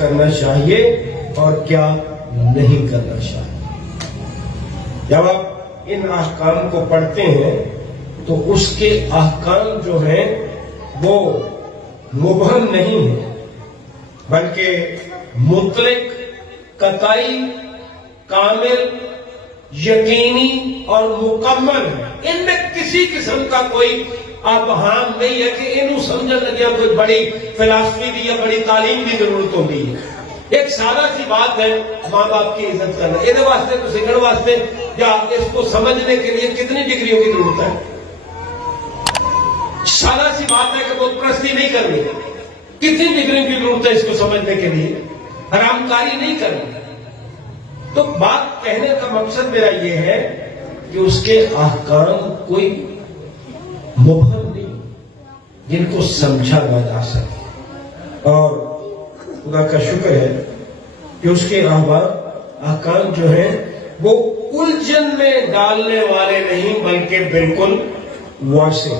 کرنا چاہیے اور کیا نہیں کرنا چاہیے۔ جب آپ ان احکام کو پڑھتے ہیں تو اس کے احکام جو ہیں وہ مبہم نہیں ہے، بلکہ مطلق، قطعی، کامل، یقینی اور مکمل ہے۔ ان میں کسی قسم کا کوئی ابہام نہیں ہے کہ انہوں سمجھنے لگیا کوئی بڑی فلسفی دی یا بڑی تعلیم کی ضرورت ہوتی ہے۔ ایک سادہ سی بات ہے ماں باپ کی عزت کرنا، یہ واسطے تو سیکھنے واسطے یا اس کو سمجھنے کے لیے کتنی ڈگریوں کی ضرورت ہے؟ سادہ سی بات ہے کہ بت پرستی نہیں کرنی، کتنی ڈگریوں کی ضرورت ہے اس کو سمجھنے کے لیے؟ حرام کاری نہیں کرنی۔ تو بات کہنے کا مقصد میرا یہ ہے کہ اس کے احکام کوئی مبہم نہیں جن کو سمجھا نہ جا سکے، اور خدا کا شکر ہے کہ اس کے احکام جو ہیں وہ الجھن میں ڈالنے والے نہیں بلکہ بالکل واضح،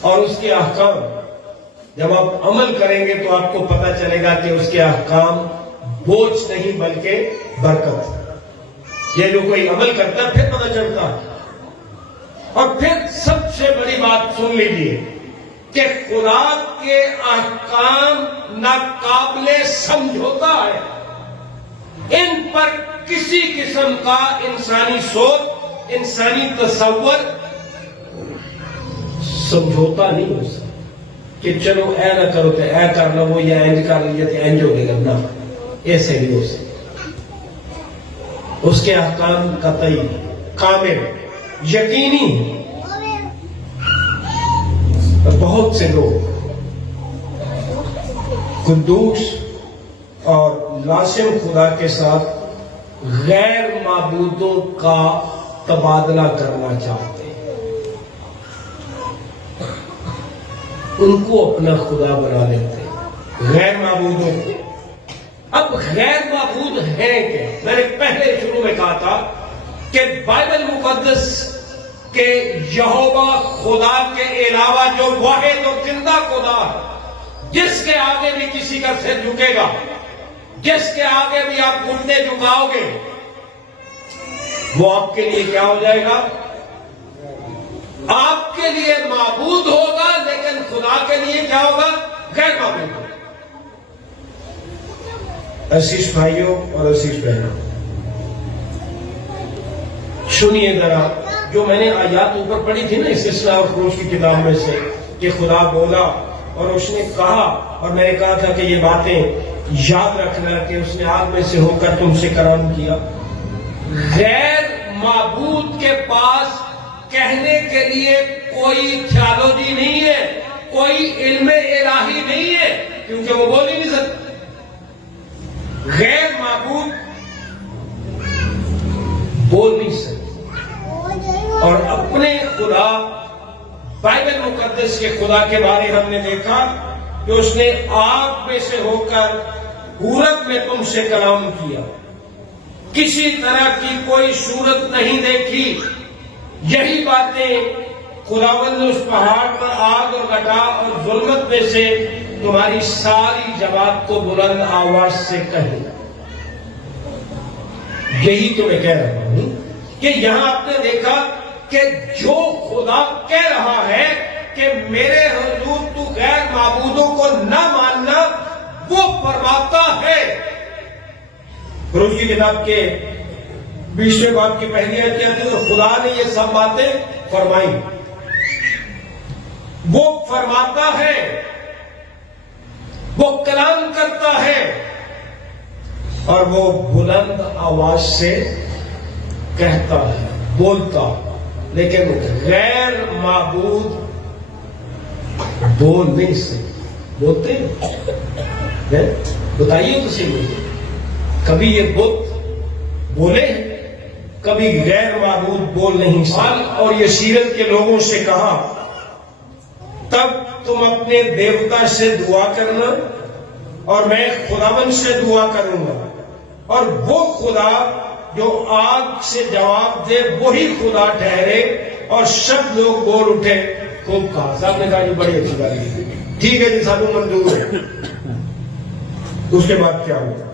اور اس کے احکام جب آپ عمل کریں گے تو آپ کو پتہ چلے گا کہ اس کے احکام بوجھ نہیں بلکہ برکت۔ یہ جو کوئی عمل کرتا ہے پھر پتہ چلتا ہے۔ اور پھر سب سے بڑی بات سن لیجیے کہ خدا کے احکام ناقابل سمجھوتا ہے، ان پر کسی قسم کا انسانی سوچ، انسانی تصور سمجھوتا نہیں ہو سکتا کہ چلو اے نہ کرو تو اے کر لو یا اینج کر لیا تو اینج ہو گئے گا، نہ، ایسے نہیں ہو سکتا۔ اس کے احکام قطعی، کامل، یقینی۔ بہت سے لوگ قدوس اور لازم خدا کے ساتھ غیر معبودوں کا تبادلہ کرنا چاہتے ہیں، ان کو اپنا خدا بنا لیتے ہیں، غیر معبودوں کو۔ اب غیر معبود ہیں کہ میں نے پہلے شروع میں کہا تھا کہ بائبل مقدس کہ یہوہ خدا کے علاوہ جو واحد اور زندہ خدا ہے، جس کے آگے بھی کسی کا سر جھکے گا، جس کے آگے بھی آپ گھٹنے جھکاؤ گے، وہ آپ کے لیے کیا ہو جائے گا؟ آپ کے لیے معبود ہوگا، لیکن خدا کے لیے کیا ہوگا؟ غیر معبود ہوگا۔ عزیز بھائیوں اور عزیز بہنوں، سنیے ذرا جو میں نے آیات اوپر پڑھی تھی نا اس اصلاح و فروش کی کتاب میں سے، کہ خدا بولا اور اس نے کہا، اور میں نے کہا تھا کہ یہ باتیں یاد رکھنا کہ اس نے آگ میں سے ہو کر تم سے کلام کیا۔ غیر معبود کے پاس کہنے کے لیے کوئی تھیالوجی نہیں ہے، کوئی علم الہی نہیں ہے، کیونکہ وہ بول ہی نہیں سکتے۔ غیر معبود بول نہیں سکتے، اور اپنے خدا بائبل مقدس کے خدا کے بارے ہم نے دیکھا کہ اس نے آگ میں سے ہو کر حورت میں تم سے کلام کیا، کسی طرح کی کوئی صورت نہیں دیکھی۔ یہی باتیں خداوند نے اس پہاڑ پر آگ اور گٹا اور ظلمت میں سے تمہاری ساری جماعت کو بلند آواز سے کہی۔ یہی تو میں کہہ رہا ہوں کہ یہاں آپ نے دیکھا کہ جو خدا کہہ رہا ہے کہ میرے حضور تو غیر معبودوں کو نہ ماننا، وہ فرماتا ہے۔ خروج کی کتاب کے 20ویں باب کی پہلی آیت کیا تھی؟ تو خدا نے یہ سب باتیں فرمائی، وہ فرماتا ہے، وہ کلام کرتا ہے، اور وہ بلند آواز سے کہتا ہے، بولتا، لیکن غیر معبود بول نہیں سکتے۔ بولتے ہیں؟ بتائیے تو صحیح مجھے، کبھی یہ بت بولے، کبھی غیر معبود بول نہیں سکتے۔ اور یہ سیرت کے لوگوں سے کہا تب تم اپنے دیوتا سے دعا کرنا اور میں خداوند سے دعا کروں گا، اور وہ خدا جو آگ سے جواب دے وہی خدا ٹھہرے۔ اور سب لوگ بول اٹھے، خوب کہا۔ صاحب نے کہا جی بڑی اچھی بات ہے، ٹھیک ہے جی، سانو منظور ہے۔ اس کے بعد کیا ہوا؟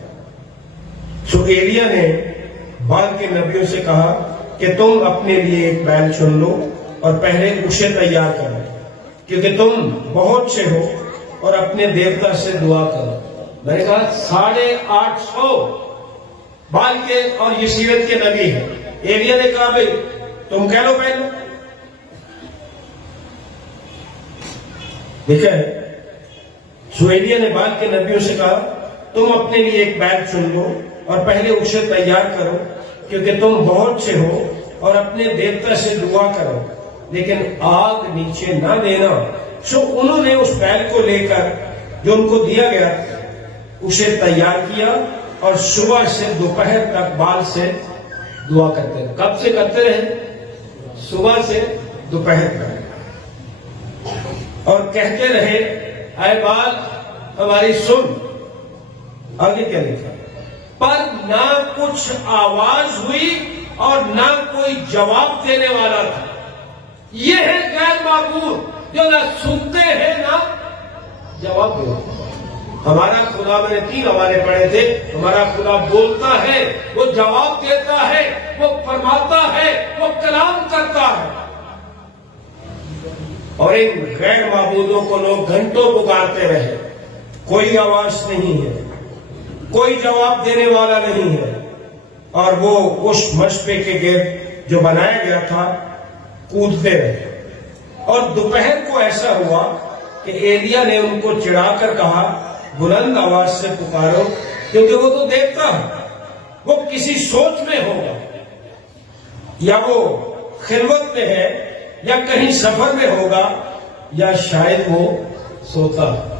سو ایلیا نے بال کے نبیوں سے کہا کہ تم اپنے لیے ایک بیل چن لو اور پہلے اسے تیار کرو، کیونکہ تم بہت سے ہو، اور اپنے دیوتا سے دعا کرو۔ میں نے کہا 850 بال کے اور یسیرت کے نبی ہیں۔ ایلیا نے کہا بھائی تم کہہ لو پہلے، دیکھا ہے؟ سو ایلیا نے بال کے نبیوں سے کہا تم اپنے لیے ایک بیل چن لو اور پہلے اسے تیار کرو، کیونکہ تم بہت سے ہو، اور اپنے دیوتا سے دعا کرو، لیکن آگ نیچے نہ دینا۔ سو انہوں نے اس بیل کو لے کر جو ان کو دیا گیا اسے تیار کیا، اور صبح سے دوپہر تک بال سے دعا کرتے رہے۔ کب سے کرتے رہے؟ صبح سے دوپہر تک، اور کہتے رہے اے بال ہماری سن۔ آگے کیا لکھا؟ پر نہ کچھ آواز ہوئی اور نہ کوئی جواب دینے والا تھا۔ یہ ہے غیر معبود جو نہ سنتے ہیں نہ جواب دیتے۔ ہمارا خدا، میں نے 3 حوالے پڑھے تھے، ہمارا خدا بولتا ہے، وہ جواب دیتا ہے، وہ فرماتا ہے، وہ کلام کرتا ہے۔ اور ان غیر معبودوں کو لوگ گھنٹوں پکارتے رہے، کوئی آواز نہیں ہے، کوئی جواب دینے والا نہیں ہے، اور وہ اس مشبے کے گرد جو بنایا گیا تھا کودتے رہے۔ اور دوپہر کو ایسا ہوا کہ ایلیا نے ان کو چڑھا کر کہا بلند آواز سے پکارو، کیونکہ وہ تو دیکھتا ہے، وہ کسی سوچ میں ہوگا، یا وہ خلوت میں ہے، یا کہیں سفر میں ہوگا، یا شاید وہ سوتا ہے۔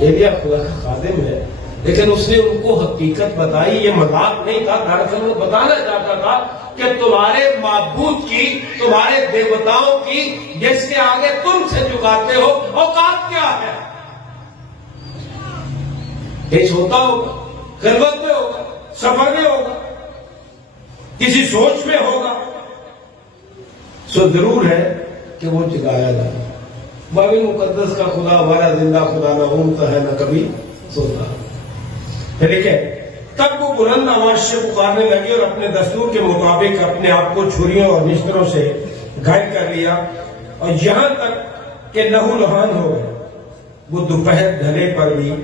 ایلیا خدا کا خادم ہے، لیکن اس نے ان کو حقیقت بتائی۔ یہ مذاق نہیں تھا، دراصل وہ بتانا چاہتا تھا کہ تمہارے معبود کی، تمہارے دیوتاؤں کی، جس کے آگے تم سے جھکاتے ہو، اوقات کیا ہے؟ کہیں سوتا ہوگا، خلوت میں ہوگا، سفر میں ہوگا، کسی سوچ میں ہوگا۔ سو ضرور ہے کہ وہ جگایا جائے۔ بائبل مقدس کا خدا ہمارا زندہ خدا نہ اونگتا ہے نہ کبھی سوتا۔ ٹھیک ہے؟ تب وہ بلند آواز سے پکارنے لگے اور اپنے دستور کے مطابق اپنے آپ کو چھریوں اور نشتروں سے گھائل کر لیا، اور یہاں تک کہ لہو لہان ہو گئے۔ وہ دوپہر ڈھلے پر بھی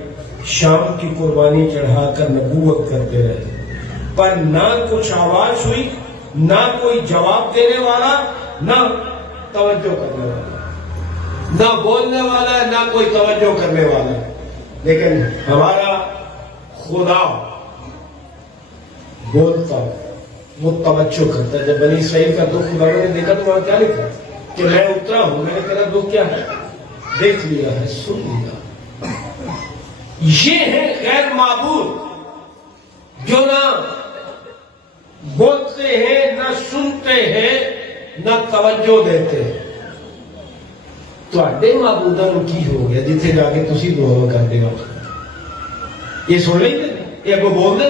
شام کی قربانی چڑھا کر نبوت کرتے رہے، پر نہ کچھ آواز ہوئی، نہ کوئی جواب دینے والا، نہ توجہ کرنے والا، نہ بولنے والا، نہ کوئی توجہ کرنے والا۔ لیکن ہمارا خدا بولتا، وہ توجہ کرتا ہے۔ جب بنی اسرائیل کا دکھ خدا نے دیکھا تو وہاں کیا لکھا کہ میں اترا ہوں، میں نے تیرا دکھ کیا ہے دیکھ لیا ہے، سن لیا۔ یہ ہے غیر معبود جو نہ بولتے ہیں، نہ سنتے ہیں، نہ توجہ دیتے ہیں۔ تواڈے معبوداں نوں کی ہو گیا جتھے جا کے تسی دعا کرتے ہو؟ یہ سن لیں گے، یہ اگوں بول دیں۔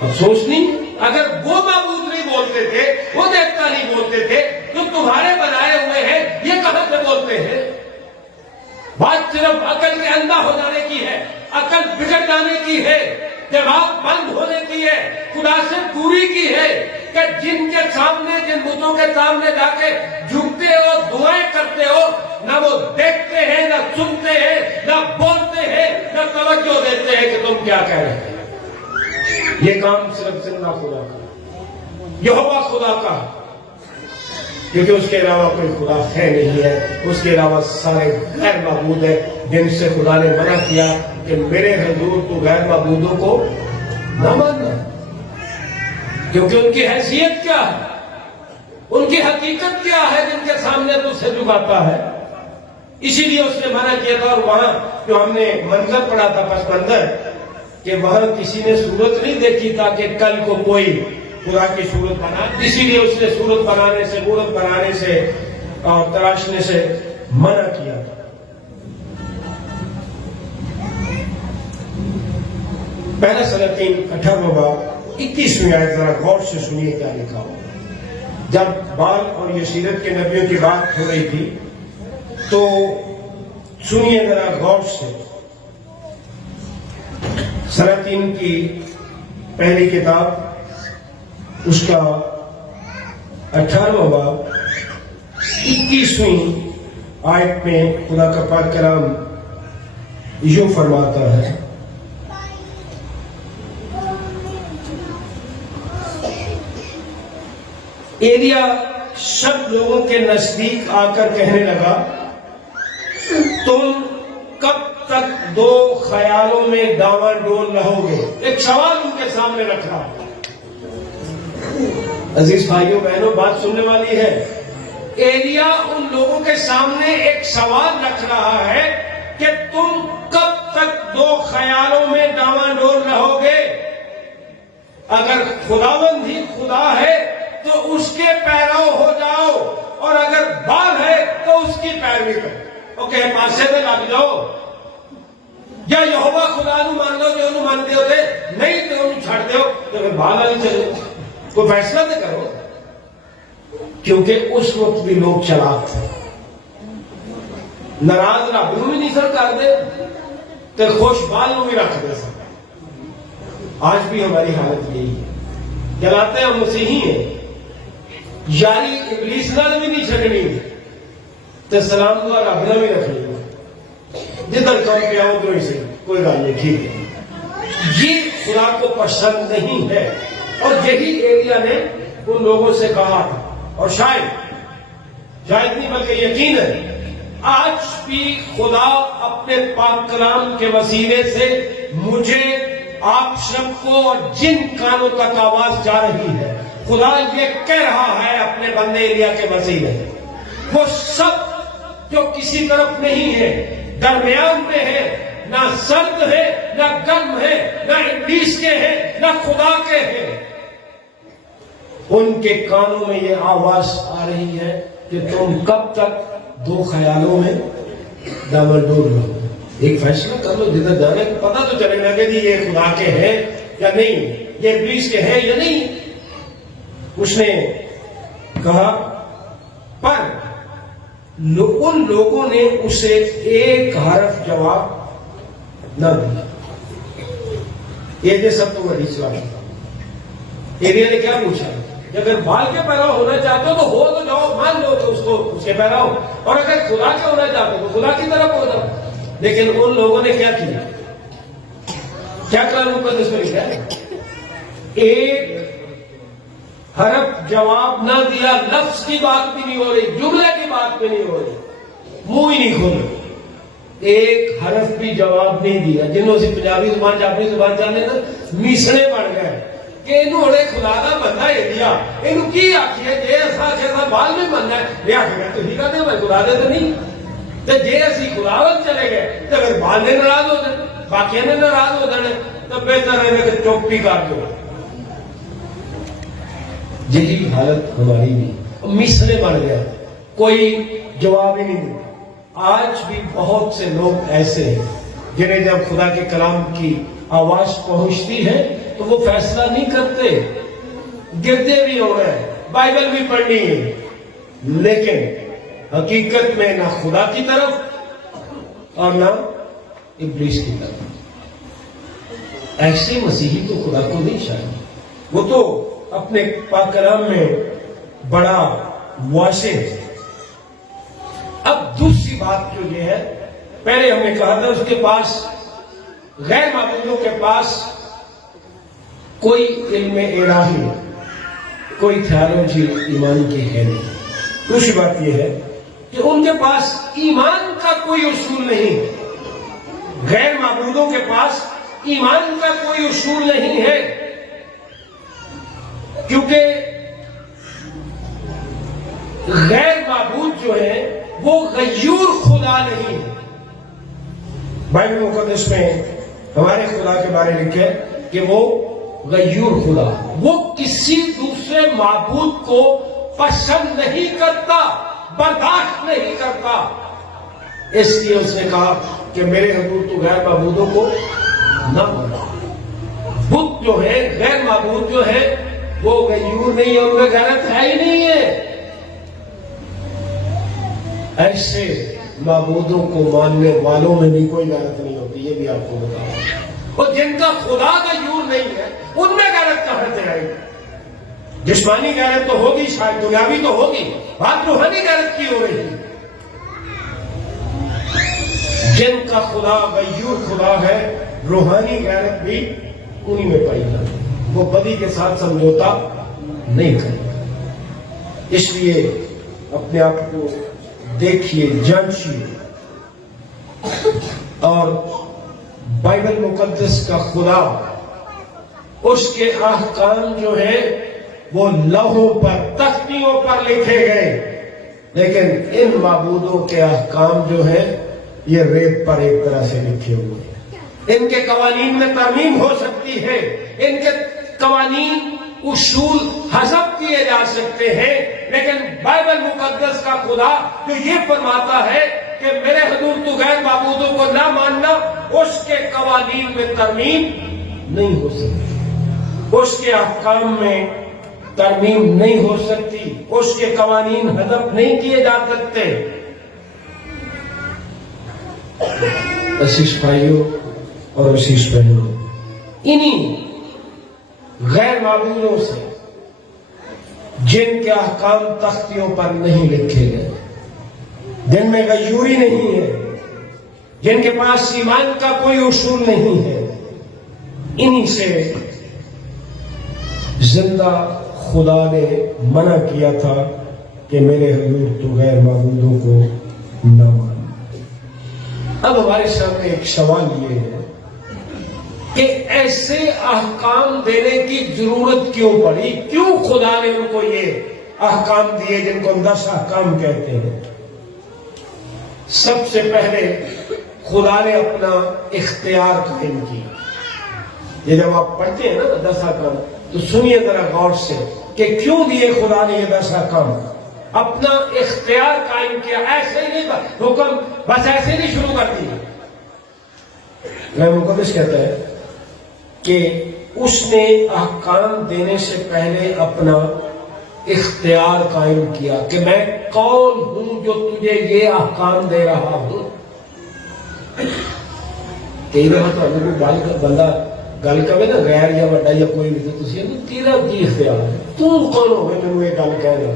افسوس نہیں، اگر وہ معبود نہیں بولتے تھے، وہ دیوتا نہیں بولتے تھے، جو تمہارے بنائے ہوئے ہیں، یہ کہاں سے بولتے ہیں؟ بات صرف عقل کے اندھا ہو جانے کی ہے، عقل بگڑ جانے کی ہے، دماغ بند ہونے کی ہے، خدا سے دوری کی ہے، کہ جن کے سامنے، جن بتوں کے سامنے جا کے جھکتے ہو، دعائیں کرتے ہو، نہ وہ دیکھتے ہیں، نہ سنتے ہیں، نہ بولتے ہیں، نہ توجہ دیتے ہیں کہ تم کیا کہہ رہے ہیں۔ یہ کام صرف زندہ خدا کا، یہوہ خدا کا، کیونکہ اس کے علاوہ کوئی خدا ہے نہیں ہے۔ اس کے علاوہ سارے غیر معبود ہیں، جن سے خدا نے منع کیا کہ میرے حضور تو غیر معبودوں کو نہ ماننا، کیونکہ ان کی حیثیت کیا ہے، ان کی حقیقت کیا ہے جن کے سامنے تو سے جھکاتا ہے۔ اسی لیے اس نے منع کیا تھا۔ اور وہاں جو ہم نے منظر پڑھا تھا، پس منظر، کہ وہاں کسی نے صورت نہیں دیکھی تھا کہ کل کو کوئی خدا کی صورت بنا، اسی لیے اس نے صورت بنانے سے، مورت بنانے سے اور تراشنے سے منع کیا تھا۔ پہلا سلاطین 18واں باب 21ویں آیت ذرا غور سے سنیے کیا لکھا ہو۔ جب بال اور یسیرت کے نبیوں کی بات ہو رہی تھی تو سنیے ذرا غور سے سورہ 3 کی پہلی کتاب اس کا 18واں باب 21ویں آیت میں خدا کا پاک کلام یوں فرماتا ہے، ایلیا سب لوگوں کے نزدیک آ کر کہنے لگا، تم کب تک دو خیالوں میں ڈاواں ڈول رہو گے؟ ایک سوال ان کے سامنے رکھ رہا۔ عزیز بھائیوں بہنوں، بات سننے والی ہے۔ ایلیا ان لوگوں کے سامنے ایک سوال رکھ رہا ہے کہ تم کب تک دو خیالوں میں ڈاواں ڈول رہو گے؟ اگر خداوند ہی خدا ہے تو اس کے پیرو ہو جاؤ، اور اگر بال ہے تو اس کی پیروی کرو۔ اوکے، پاسے میں لگ جاؤ، یا یہوہ خدا نو مان لو جو انہوں مانتے ہوتے، نہیں تو انہوں چھڑ دیو، تو اگر بال والی چلو، کوئی فیصلہ تو کرو۔ کیونکہ اس وقت بھی لوگ چلاک تھے، ناراض رب نو بھی نہیں سر کر دے تو خوش بال نو بھی رکھ دے سر۔ آج بھی ہماری حالت یہی ہے، چلاتے ہیں، ہم مسیحی ہیں، یاری ابلیس نال بھی نہیں چھڑنی تو سلام دعا رب نال بھی رکھنی، جدھر کم پہ آؤ تو اسے کوئی گل نہیں، ٹھیک ہے۔ یہ خدا کو پسند نہیں ہے، اور یہی ایلیا نے ان لوگوں سے کہا تھا، اور شاید نہیں بلکہ یقین ہے آج بھی خدا اپنے پاک کلام کے وسیلے سے مجھے، آپ سب کو اور جن کانوں تک آواز جا رہی ہے، خدا یہ کہہ رہا ہے اپنے بندے ایلیا کے وسیلے، وہ سب جو کسی طرف نہیں ہے، درمیان میں ہے، نہ سرد ہے نہ گرم ہے، نہ ابلیس کے ہے نہ خدا کے ہے، ان کے کانوں میں یہ آواز آ رہی ہے کہ تم کب تک دو خیالوں میں ڈبل ڈول رہو۔ ایک فیصلہ کر لو، جدھر جانے کو پتا تو چلے گا کہ جی یہ خدا کے ہیں یا نہیں، یہ ابلیس کے ہیں یا نہیں۔ اس نے کہا، پر ان لوگوں نے اسے ایک حرف جواب نہ دیا۔ یہ سب تو بڑی سوال تھا۔ ایلیا نے کیا پوچھا کہ اگر بال کے پیرو ہونا چاہتے ہو تو جاؤ، مان لو تو اس کے پیرو، اور اگر خدا کے ہونا چاہتے ہو تو خدا کی طرف ہو جاؤ۔ لیکن ان لوگوں نے کیا کیا؟ کیا کلام مقدس میں لکھا ہے؟ ایک حرف جواب نہ دیا، لفظ کی بات بھی نہیں ہو رہی، جملے کی بات بھی نہیں ہو رہی، منہ ہی نہیں کھولا، ایک حرف بھی جواب نہیں دیا۔ جنہوں سے پنجابی زبان اپنی زبان جانے نا میسنے بن گئے کہ انہوں نے خدا کا بندہ ایلیا، انہوں کی آخی ہے جی ایسا بال نہیں بننا ہے، یہ آخر تو ہی کہتے ہیں خدا دے تو نہیں، تو جی اسی خداوند چلے گئے تو اگر بال نے ناراض ہو جائے، باقی نے ناراض ہو جانے، تو بہتر ہے کہ چوپی کر دو۔ یہی حالت ہماری بھی، میسنے بن گیا، کوئی جواب ہی نہیں دیتا۔ آج بھی بہت سے لوگ ایسے ہیں جنہیں جب خدا کے کلام کی آواز پہنچتی ہے تو وہ فیصلہ نہیں کرتے، گرتے بھی ہو رہے ہیں، بائبل بھی پڑھنی ہے، لیکن حقیقت میں نہ خدا کی طرف اور نہ ابلیس کی طرف۔ ایسے مسیحی تو خدا کو نہیں چاہیے، وہ تو اپنے پاک کلام میں بڑا واضح ہے۔ اب دوسری بات جو یہ ہے، پہلے ہم نے کہا تھا اس کے پاس، غیر معبودوں کے پاس کوئی علم الہی، کوئی تھیالوجی ایمان کی ہے نہیں۔ دوسری بات یہ ہے کہ ان کے پاس ایمان کا کوئی اصول نہیں، غیر معبودوں کے پاس ایمان کا کوئی اصول نہیں ہے، کیونکہ غیر معبود جو ہے وہ غیور خدا نہیں ہے۔ بائبل مقدس میں ہمارے خدا کے بارے میں لکھا ہے کہ وہ غیور خدا، وہ کسی دوسرے معبود کو پسند نہیں کرتا، برداشت نہیں کرتا۔ اس لیے اس نے کہا کہ میرے حضور تو غیر معبودوں کو نہ بنا۔ بت جو ہے، غیر معبود جو ہے، وہ غیور نہیں ہے، ان میں غیرت ہے ہی نہیں ہے۔ ایسے معبودوں کو ماننے والوں میں بھی کوئی غیرت نہیں ہوتی، یہ بھی آپ کو بتاؤں۔ اور جن کا خدا غیور نہیں ہے ان میں غیرت کہاں سے آئے گی؟ جسمانی غیرت تو ہوگی، شاید دنیاوی تو ہوگی، بات روحانی غیرت کی ہو رہی ہے۔ جن کا خدا غیور خدا ہے، روحانی غیرت بھی انہی میں پائی جاتی ہے، وہ بدی کے ساتھ سمجھوتا نہیں کرتا۔ اس لیے اپنے آپ کو دیکھیے، جانچیے، اور بائبل مقدس کا خدا، اس کے احکام جو ہے وہ لوحوں پر، تختیوں پر لکھے گئے، لیکن ان معبودوں کے احکام جو ہے یہ ریت پر ایک طرح سے لکھے ہوئے ہیں۔ ان کے قوانین میں ترمیم ہو سکتی ہے، ان کے قوانین اصول حذف کیے جا سکتے ہیں، لیکن بائبل مقدس کا خدا جو یہ فرماتا ہے کہ میرے حضور تو غیر معبودوں کو نہ ماننا، اس کے قوانین میں ترمیم نہیں ہو سکتی، اس کے احکام میں ترمیم نہیں ہو سکتی، اس کے قوانین حذف نہیں کیے جا سکتے۔ عزیز بھائیوں اور عزیز بہنوں، انہی غیر معبودوں سے جن کے احکام تختیوں پر نہیں لکھے گئے، جن میں غیوری نہیں ہے، جن کے پاس ایمان کا کوئی اصول نہیں ہے، انہی سے زندہ خدا نے منع کیا تھا کہ میرے حضور تو غیر معبودوں کو نہ مانو۔ اب ہمارے سامنے ایک سوال یہ ہے کہ ایسے احکام دینے کی ضرورت کیوں پڑی؟ کیوں خدا نے ان کو یہ احکام دیے جن کو 10 احکام کہتے ہیں؟ سب سے پہلے خدا نے اپنا اختیار قائم کیا۔ یہ جب آپ پڑھتے ہیں نا 10 احکام تو سنیے ذرا غور سے کہ کیوں دیے خدا نے یہ 10 احکام۔ اپنا اختیار قائم کیا، ایسے ہی نہیں حکم بس ایسے نہیں شروع کر دی۔ مقدس کہتا ہے کہ اس نے احکام دینے سے پہلے اپنا اختیار قائم کیا کہ میں کون ہوں جو تجھے یہ احکام دے رہا ہوں۔ کئی دفعہ تو بندہ گل کرے نا غیر یا وڈا یا کوئی بھی، تو تیرا کی اختیار ہے، تو کون ہو گئے تمہیں یہ گل کہہ رہا؟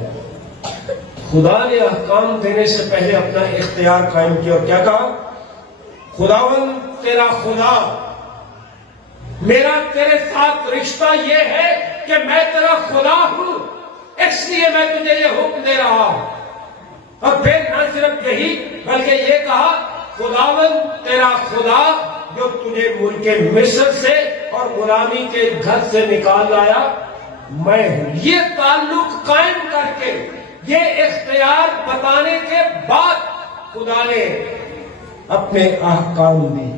خدا نے احکام دینے سے پہلے اپنا اختیار قائم کیا اور کیا کہا؟ خداوند تیرا خدا، میرا تیرے ساتھ رشتہ یہ ہے کہ میں تیرا خدا ہوں، اس لیے میں تجھے یہ حکم دے رہا ہوں۔ اور پھر نہ صرف یہی بلکہ یہ کہا خداوند تیرا خدا جو تجھے ملک مصر سے اور غلامی کے گھر سے نکال لایا میں ہوں۔ یہ تعلق قائم کر کے، یہ اختیار بتانے کے بعد خدا نے اپنے احکام دی،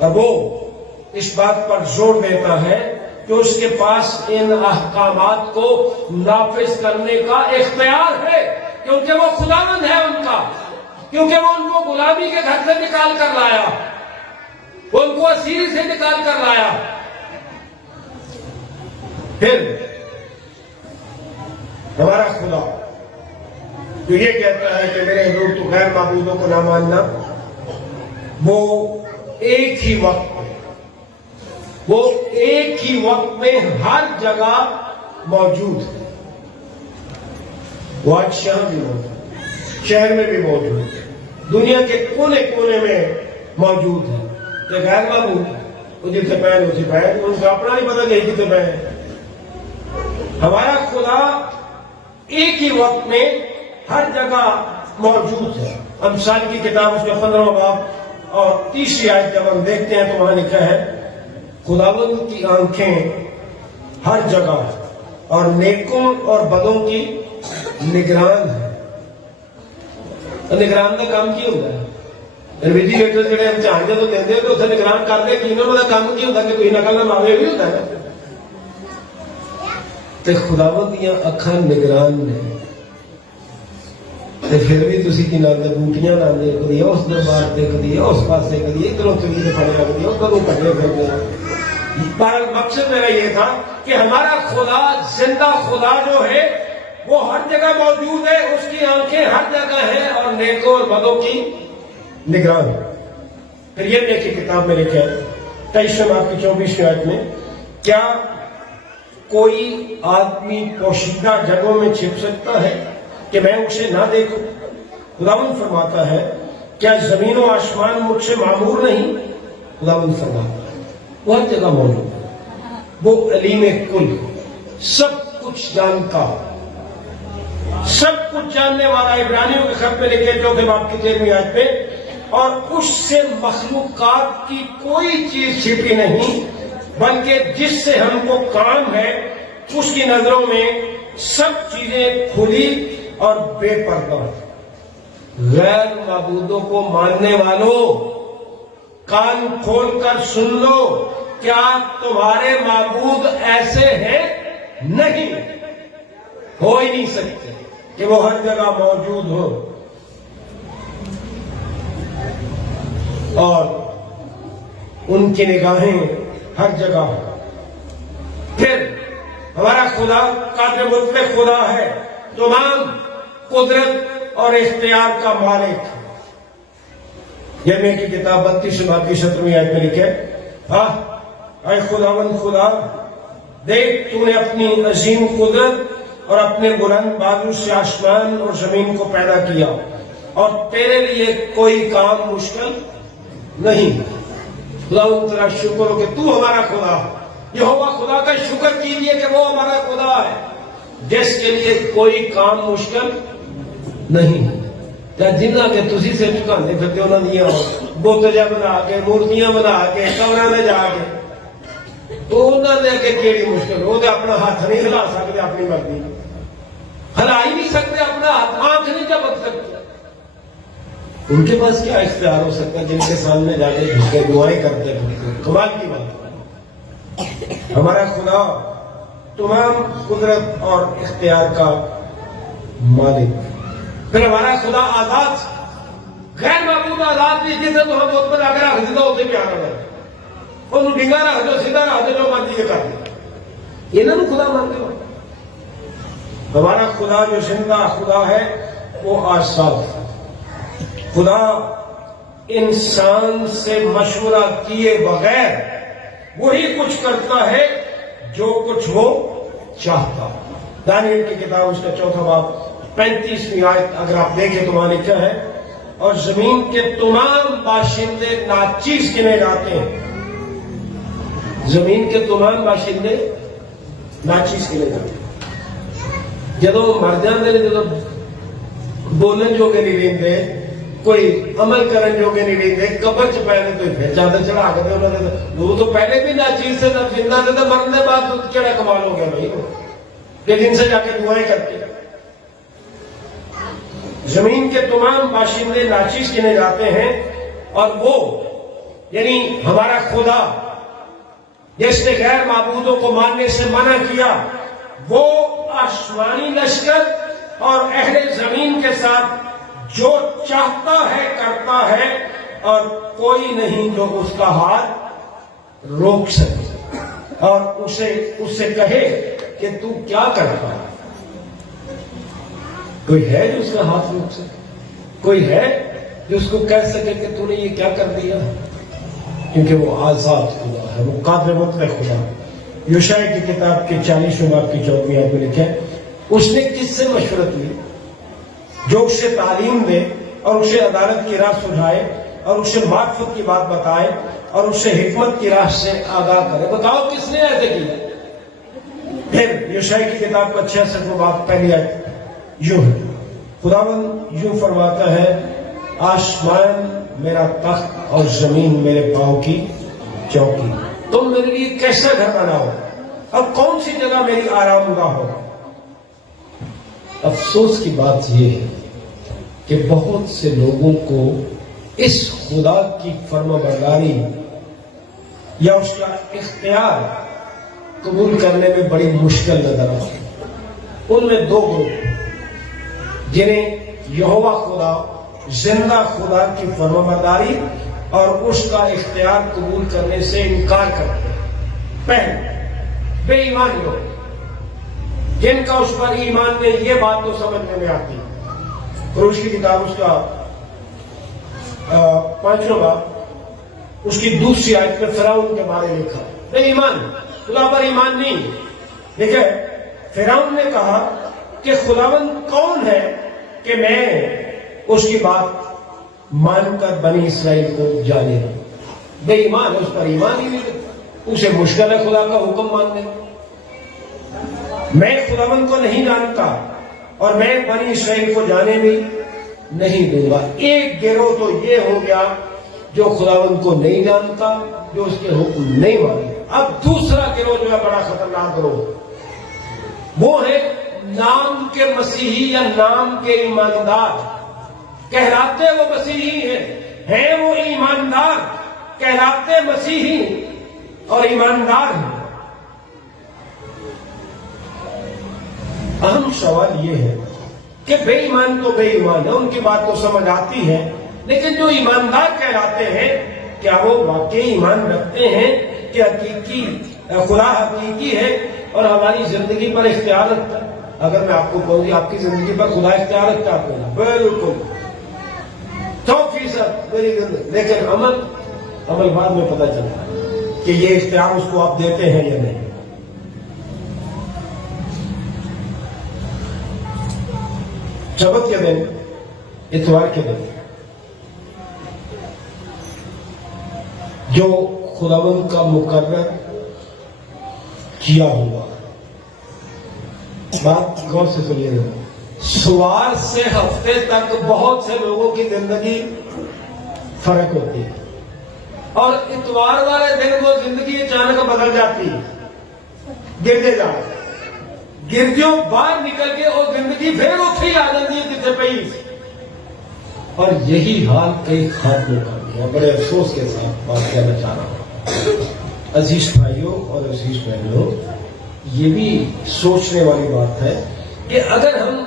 اور وہ اس بات پر زور دیتا ہے کہ اس کے پاس ان احکامات کو نافذ کرنے کا اختیار ہے، کیونکہ وہ خداوند ہے ان کا، کیونکہ وہ ان کو غلامی کے گھر سے نکال کر لایا، وہ ان کو اسیری سے نکال کر لایا۔ پھر ہمارا خدا جو یہ کہتا ہے کہ میرے حضور تو غیر معبودوں کو نہ ماننا، وہ ایک ہی وقت میں ہر جگہ موجود ہے۔ وہ آج شہر بھی موجود ہے، شہر میں بھی موجود ہے، دنیا کے کونے کونے میں موجود ہے۔ کہ غیر معبود وہ جتنے پہن ہوتی پہن، ان کا اپنا نہیں پتہ نہیں کتنے پہن۔ ہمارا خدا ایک ہی وقت میں ہر جگہ موجود ہے۔ امثال کی کتاب اس میں 15واں باب اور 30 آیت جب ہم دیکھتے ہیں تو وہاں لکھا ہے خداوند کی آنکھیں ہر جگہ اور نیکوں اور بدوں کی نگران ہے۔ نگران کا کام کی ہوتا ہے؟ ریفریجریٹر جڑے ہم چاہتے تو دیں تو اتنے نگران کرتے کہ انہوں کا کام کی ہوتا کہ کوئی نقل نہ ماوے بھی ہوتا ہے۔ تے خداوند دیا اکھاں نگران نے، تے پھر بھی تسی کی لاندے بوٹیاں لاندے، کدی اس دربار تے کدی اس پاسے کدی ادھروں چلی تے پڑے کدی ادھروں پڑے پھرتے۔ پر مقصد میرا یہ تھا کہ ہمارا خدا زندہ خدا جو ہے وہ ہر جگہ موجود ہے، اس کی آنکھیں ہر جگہ ہیں اور نیکوں اور بدوں کی نگران۔ پھر یہ کی کتاب میں لکھا ہے 23 باب کی 24ویں آیت میں، کیا کوئی آدمی پوشیدہ جگہوں میں چھپ سکتا ہے کہ میں اسے نہ دیکھوں؟ خداوند فرماتا ہے، کیا زمین و آسمان مجھ سے معمور نہیں؟ خداوند فرماتا ہے وہ ہر جگہ موجود ہے، وہ علیم کل، سب کچھ جانتا، سب کچھ جاننے والا۔ عبرانیوں کے خط میں لکھے 4 باب کی 13ویں آیت میں، اور اس سے مخلوقات کی کوئی چیز چھپی نہیں، بلکہ جس سے ہم کو کام ہے اس کی نظروں میں سب چیزیں کھلی اور بے پردہ۔ غیر معبودوں کو ماننے والوں، کان کھول کر سن لو، کیا تمہارے معبود ایسے ہیں؟ نہیں، ہو ہی نہیں سکتے کہ وہ ہر جگہ موجود ہو اور ان کی نگاہیں ہر جگہ ہو۔ پھر ہمارا خدا قادر مطلق خدا ہے، تمام قدرت اور اختیار کا مالک۔ یرمیہ کی کتاب 32 باب کی 17ویں آیت میں لکھے، اے خداوند خدا، دیکھ تو نے اپنی عظیم قدرت اور اپنے بلند بازو سے آسمان اور زمین کو پیدا کیا، اور تیرے لیے کوئی کام مشکل نہیں۔ خداوند تیرا شکر ہو کہ تو ہمارا خدا ہے۔ یہوہ خدا کا شکر کیجیے کہ وہ ہمارا خدا ہے جس کے لیے کوئی کام مشکل نہیں۔ جنہ کے تسی سے چکانے پھرتے انہوں نے بوتجا بنا کے، مورتیاں بنا کے، قبراں میں جا کے، تو انہوں نے کہ کیڑی مشکل، وہ تو اپنا ہاتھ نہیں ہلا سکتے، اپنی مرضی ہلا ہی نہیں سکتے، اپنا ہاتھ آنکھ نہیں جھپک سکتے۔ ان کے پاس کیا اختیار ہو سکتا ہے جن کے سامنے جا کے جھک کے دعائیں کرتے ہیں؟ کمال کی بات۔ ہمارا خدا تمام قدرت اور اختیار کا مالک۔ پھر ہمارا خدا آزاد، غیر معبود آزاد بھی، جسے تو ہم بہت بنا کے رکھ دیتا ہوتے پیار ہے، انہوں ڈنگا رکھ دو، سیدھا رکھ دو، جو مرضی کر دو، انہوں نے خدا مانتے ہو۔ ہمارا خدا جو زندہ خدا ہے وہ آزاد خدا، انسان سے مشورہ کیے بغیر وہی کچھ کرتا ہے جو کچھ وہ چاہتا۔ دانیل کی کتاب اس کا 4 باب 35ویں آیت اگر آپ دیکھیں تو وہاں لکھا ہے، اور زمین کے تمام باشندے ناچیز گنے جاتے ہیں۔ زمین کے تمام باشندے ناچیز گنے جاتے ہیں۔ جدو مر جاندے نے، جدو بولن جوگے نہیں رہندے، کوئی عمل کرن جوگے نہیں رہندے، قبر چ پہلے تو پھر چادر چڑھا کے انہوں نے، وہ تو پہلے بھی ناچیز سے زندہ تھے، تو مرنے بعد کیڑا کمال ہو گیا بھائی، کہ جن سے جا کے دعائیں کرتے۔ زمین کے تمام باشندے ناچیز گنے جاتے ہیں، اور وہ یعنی ہمارا خدا جس نے غیر معبودوں کو ماننے سے منع کیا، وہ آسمانی لشکر اور اہل زمین کے ساتھ جو چاہتا ہے کرتا ہے، اور کوئی نہیں جو اس کا ہاتھ روک سکے اور اس سے کہے کہ تو کیا کرتا ہے۔ کوئی ہے جو اس کا ہاتھ روک سکے؟ کوئی ہے جو اس کو کہہ سکے کہ تو نے یہ کیا کر دیا؟ کیونکہ وہ آزاد خدا ہے، وہ قادر مطلق خدا ہے۔ یوشع کی کتاب کے 40 باب کی 14ویں آیت میں لکھا ہے، اس نے کس سے مشورت لی؟ جو اسے تعلیم دے اور اسے عدالت کی راہ سجھائے اور اسے معرفت کی بات بتائے اور اسے حکمت کی راہ سے آگاہ کرے۔ بتاؤ کس نے ایسے کیا؟ پھر یوشع کی کتاب کا 66 باب پہلی آیت یوں ہے، خداوند یوں فرماتا ہے، آسمان میرا تخت اور زمین میرے پاؤں کی چوکی، تم میرے لیے کیسا گھر بناؤ، اب کون سی جگہ میری آرام گاہ ہو۔ افسوس کی بات یہ ہے کہ بہت سے لوگوں کو اس خدا کی فرما برداری یا اس کا اختیار قبول کرنے میں بڑی مشکل نظر آتی ہے۔ ان میں 2 گروپ جنہیں یہوہ خدا زندہ خدا کی فرما برداری اور اس کا اختیار قبول کرنے سے انکار کرتے ہیں۔ پہلے بے ایمان لوگ جن کا اس پر ایمان میں یہ بات تو سمجھنے میں آتی ہے۔ خروج کی کتاب اس کا 5واں باب اس کی دوسری آیت میں فرعون کے بارے میں لکھا بے ایمان، خدا پر ایمان نہیں. دیکھیں فرعون نے کہا کہ خداوند کون ہے کہ میں اس کی بات مان کر بنی اسرائیل کو جانے دوں. بے ایمان، اس پر ایمان ہی نہیں، اسے مشکل ہے خدا کا حکم ماننے. میں خداوند کو نہیں جانتا اور میں بنی اسرائیل کو جانے بھی نہیں دوں گا. ایک گروہ تو یہ ہو گیا جو خداوند کو نہیں جانتا، جو اس کے حکم نہیں مانتے. اب دوسرا گروہ جو ہے بڑا خطرناک گروہ، وہ ہے نام کے مسیحی یا نام کے ایماندار. کہلاتے وہ مسیحی ہیں وہ ایماندار، کہلاتے مسیحی اور ایماندار ہیں. اہم سوال یہ ہے کہ بے ایمان تو بے ایمان ہے، ان کی بات تو سمجھ آتی ہے، لیکن جو ایماندار کہلاتے ہیں کیا وہ واقعی ایمان رکھتے ہیں کہ حقیقی خدا حقیقی ہے اور ہماری زندگی پر اختیار رکھتا ہے؟ اگر میں آپ کو کہوں گی آپ کی زندگی پر خدا اختیار رکھتا ہے، بالکل 100% میری زندگی، لیکن عمل بعد میں پتہ چلتا ہے کہ یہ اختیار اس کو آپ دیتے ہیں یا نہیں. سبت کے دن، اتوار کے دن جو خداوند کا مقرر کیا ہوا، بات غور سے سنیے گا. سوار سے ہفتے تک بہت سے لوگوں کی زندگی فرق ہوتی ہے اور اتوار والے دن وہ زندگی اچانک بدل جاتی ہے. گرجے جا گرجیوں باہر نکل کے اور زندگی پھر اٹھی آ جاتی ہے جسے پئی. اور یہی حال کئی خاتموں کا بھی ہے. بڑے افسوس کے ساتھ بات کہنا چاہ رہا ہوں عزیز بھائیوں اور عزیز بہنوں، یہ بھی سوچنے والی بات ہے کہ اگر ہم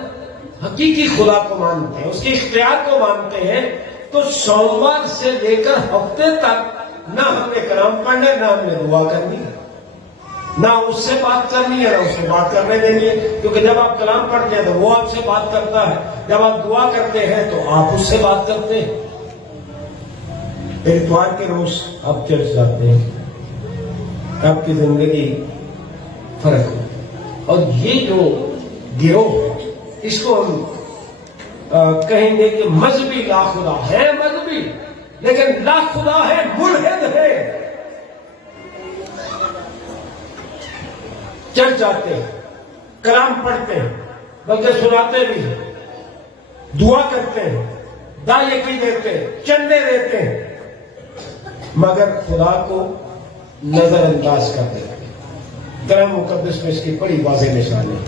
حقیقی خدا کو مانتے ہیں، اس کے اختیار کو مانتے ہیں، تو سوموار سے لے کر ہفتے تک نہ ہم نے کلام پڑھنا ہے، نہ ہم نے دعا کرنی ہے، نہ اس سے بات کرنی ہے، نہ اس سے بات کرنے دینی ہے. کیونکہ جب آپ کلام پڑھتے ہیں تو وہ آپ سے بات کرتا ہے، جب آپ دعا کرتے ہیں تو آپ اس سے بات کرتے ہیں. اتوار کے روز آپ چرچ جاتے ہیں، آپ کی زندگی فرق ہو. اور یہ جو گروہ ہے اس کو ہم کہیں گے کہ مذہبی لا خدا ہے، مذہبی لیکن لا خدا ہے، ملحد ہے. چرچ جاتے ہیں، کلام پڑھتے ہیں، بلکہ سناتے بھی ہیں، دعا کرتے ہیں، دائیں کی دیتے ہیں، چندے دیتے ہیں، مگر خدا کو نظر انداز کر دیتے ہیں. کلام مقدس میں اس کی بڑی واضح مثال ہے.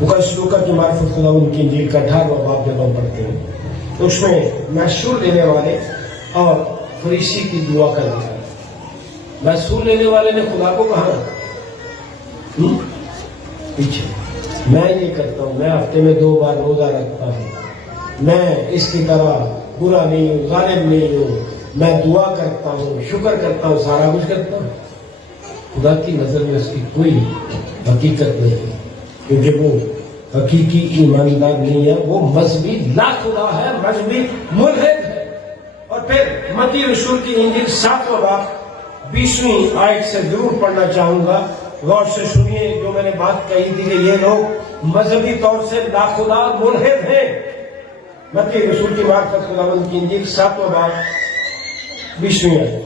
لوکا کی معرفت خدا ان کی انجیل کا 18واں باب جب ہم پڑھتے ہیں تو اس میں محصول لینے والے اور فریسی کی دعا کا ذکر ہے. محصول لینے والے نے خدا کو کہا پیچھے میں یہ کرتا ہوں، میں ہفتے میں 2 بار روزہ رکھتا ہوں، میں اس کی طرح برا نہیں ہوں، ظالم نہیں ہوں، میں دعا کرتا ہوں، شکر کرتا ہوں، سارا کچھ کرتا ہوں. خدا کی نظر میں اس کی کوئی حقیقت نہیں ہے، کیونکہ وہ حقیقی ایماندار نہیں ہے، وہ مذہبی لا خدا ہے، مذہبی ملحد ہے. اور پھر متی رسول کی انجیل 7واں باب 20ویں آیت سے ضرور پڑھنا چاہوں گا. غور سے سنیے جو میں نے بات کہی تھی کہ یہ لوگ مذہبی طور سے لا خدا ملحد ہیں. متی رسول کی معرفت خداوند کی انجیل 7واں باب 20ویں آیت.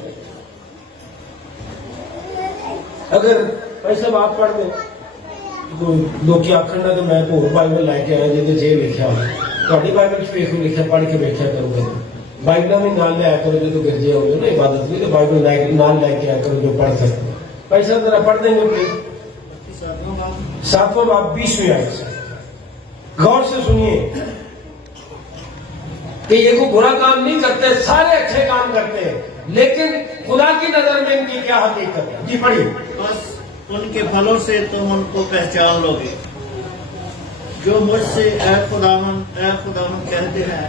اگر ایسا آپ پڑھ دیں تو لوگ کیا کرنا کہ میں تو بائبل لے کے آیا جی جی لکھا ہوا تھوڑی بائبل چیخ لکھا پڑھ کے بیٹھا کرو گے. بائبل میں نال لے آیا کرو جو گرجے ہو گئے نا عبادت میں، تو بائبل نال لے کے آیا کرو جو پڑھ سکتے. پیسہ ذرا پڑھ دیں گے 7واں باب 20ویں آیت سے. غور سے سنیے کہ یہ کوئی برا کام نہیں کرتے، سارے اچھے کام کرتے ہیں، لیکن خدا کی نظر میں ان کی کیا حقیقت ہے. جی پڑھیے. بس ان کے پھلوں سے تم ان کو پہچان لو گے. جو مجھ سے اے خداوند کہتے ہیں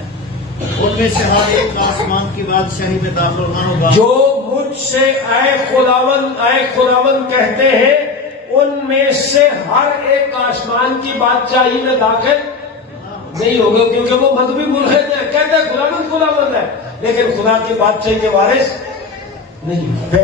ان میں سے ہر ایک آسمان کی بادشاہی میں داخل نہ ہوگا. جو مجھ سے اے خداوند کہتے ہیں ان میں سے ہر ایک آسمان کی بادشاہی میں داخل نہیں ہوگا، کیونکہ وہ مذہبی ملحد ہے. کہتے ہیں خداوند ہے لیکن خدا کی بادشاہی کے وارث نہیں ہے.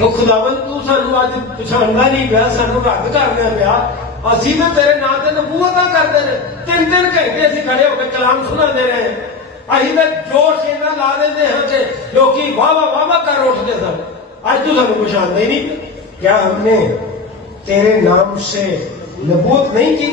ਉਹ ਖੁਦਾਵੰਦ ਤੂੰ ਸਾਨੂੰ ਅੱਜ ਪਛਾਣਦਾ ਨਹੀਂ ਪਿਆ, ਸਾਨੂੰ ਰੱਦ ਕਰਨਾ ਪਿਆ. ਅਸੀਂ ਤਾਂ ਤੇਰੇ ਨਾਂ ਤੇ ਨਬੂਵਤਾਂ ਕਰਦੇ ਨੇ, 3 ਘੰਟੇ ਅਸੀਂ ਖੜੇ ਹੋ ਕੇ ਕਲਾਮ ਸੁਣਾਉਂਦੇ ਰਹੇ. ਅਸੀਂ ਤਾਂ ਜੋਸ਼ ਇਹਨਾਂ ਲਾ ਦਿੰਦੇ ਹਾਂ ਕਿ ਲੋਕੀ ਵਾਹ ਵਾਹ ਕਰ ਉੱਠਦੇ ਸਨ. ਅੱਜ ਤੂੰ ਸਾਨੂੰ ਪਛਾਣਦਾ ਹੀ ਨਹੀਂ. کیا ہم نے تیرے نام سے نبوت نہیں کی؟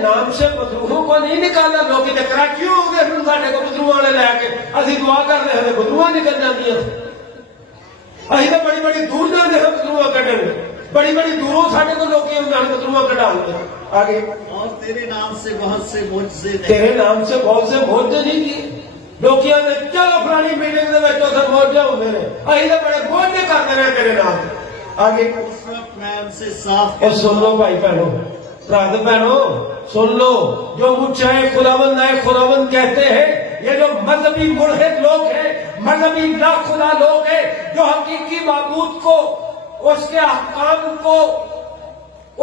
نام سے بدروہوں کو نہیں نکالا. لوگ ٹکرا کیوں ہو گئے پھر ساڈے کو بدروہ والے لے کے اسی دعا کر رہے ہیں بدروہ نکل جاتی ہیں. اسی تو بڑی دور جاتے ہیں بدروہ کڈن, بڑی دوروں ساڈے کو لوگ بدروہ کڈاتے ہیں. آگے اور تیرے نام سے بہت سے معجزے نہیں تیرے نام سے بہت سے معجزے نہیں کیے. لوگ آتے چلو فلانی میٹنگ کے اتنے معجزے ہوتے ہیں, اسی تو بڑے معجزے کرتے رہے تیرے نام سے. آگے اس وقت میں ان سے صاف اور سن لو بھائی بہنوں, برادر بہنوں سن لو, جو مجھ چاہے خداوند کہتے ہیں, یہ جو مذہبی ملحد لوگ ہیں, مذہبی ناخدا لوگ ہیں, جو حقیقی معبود کو, اس کے احکام کو,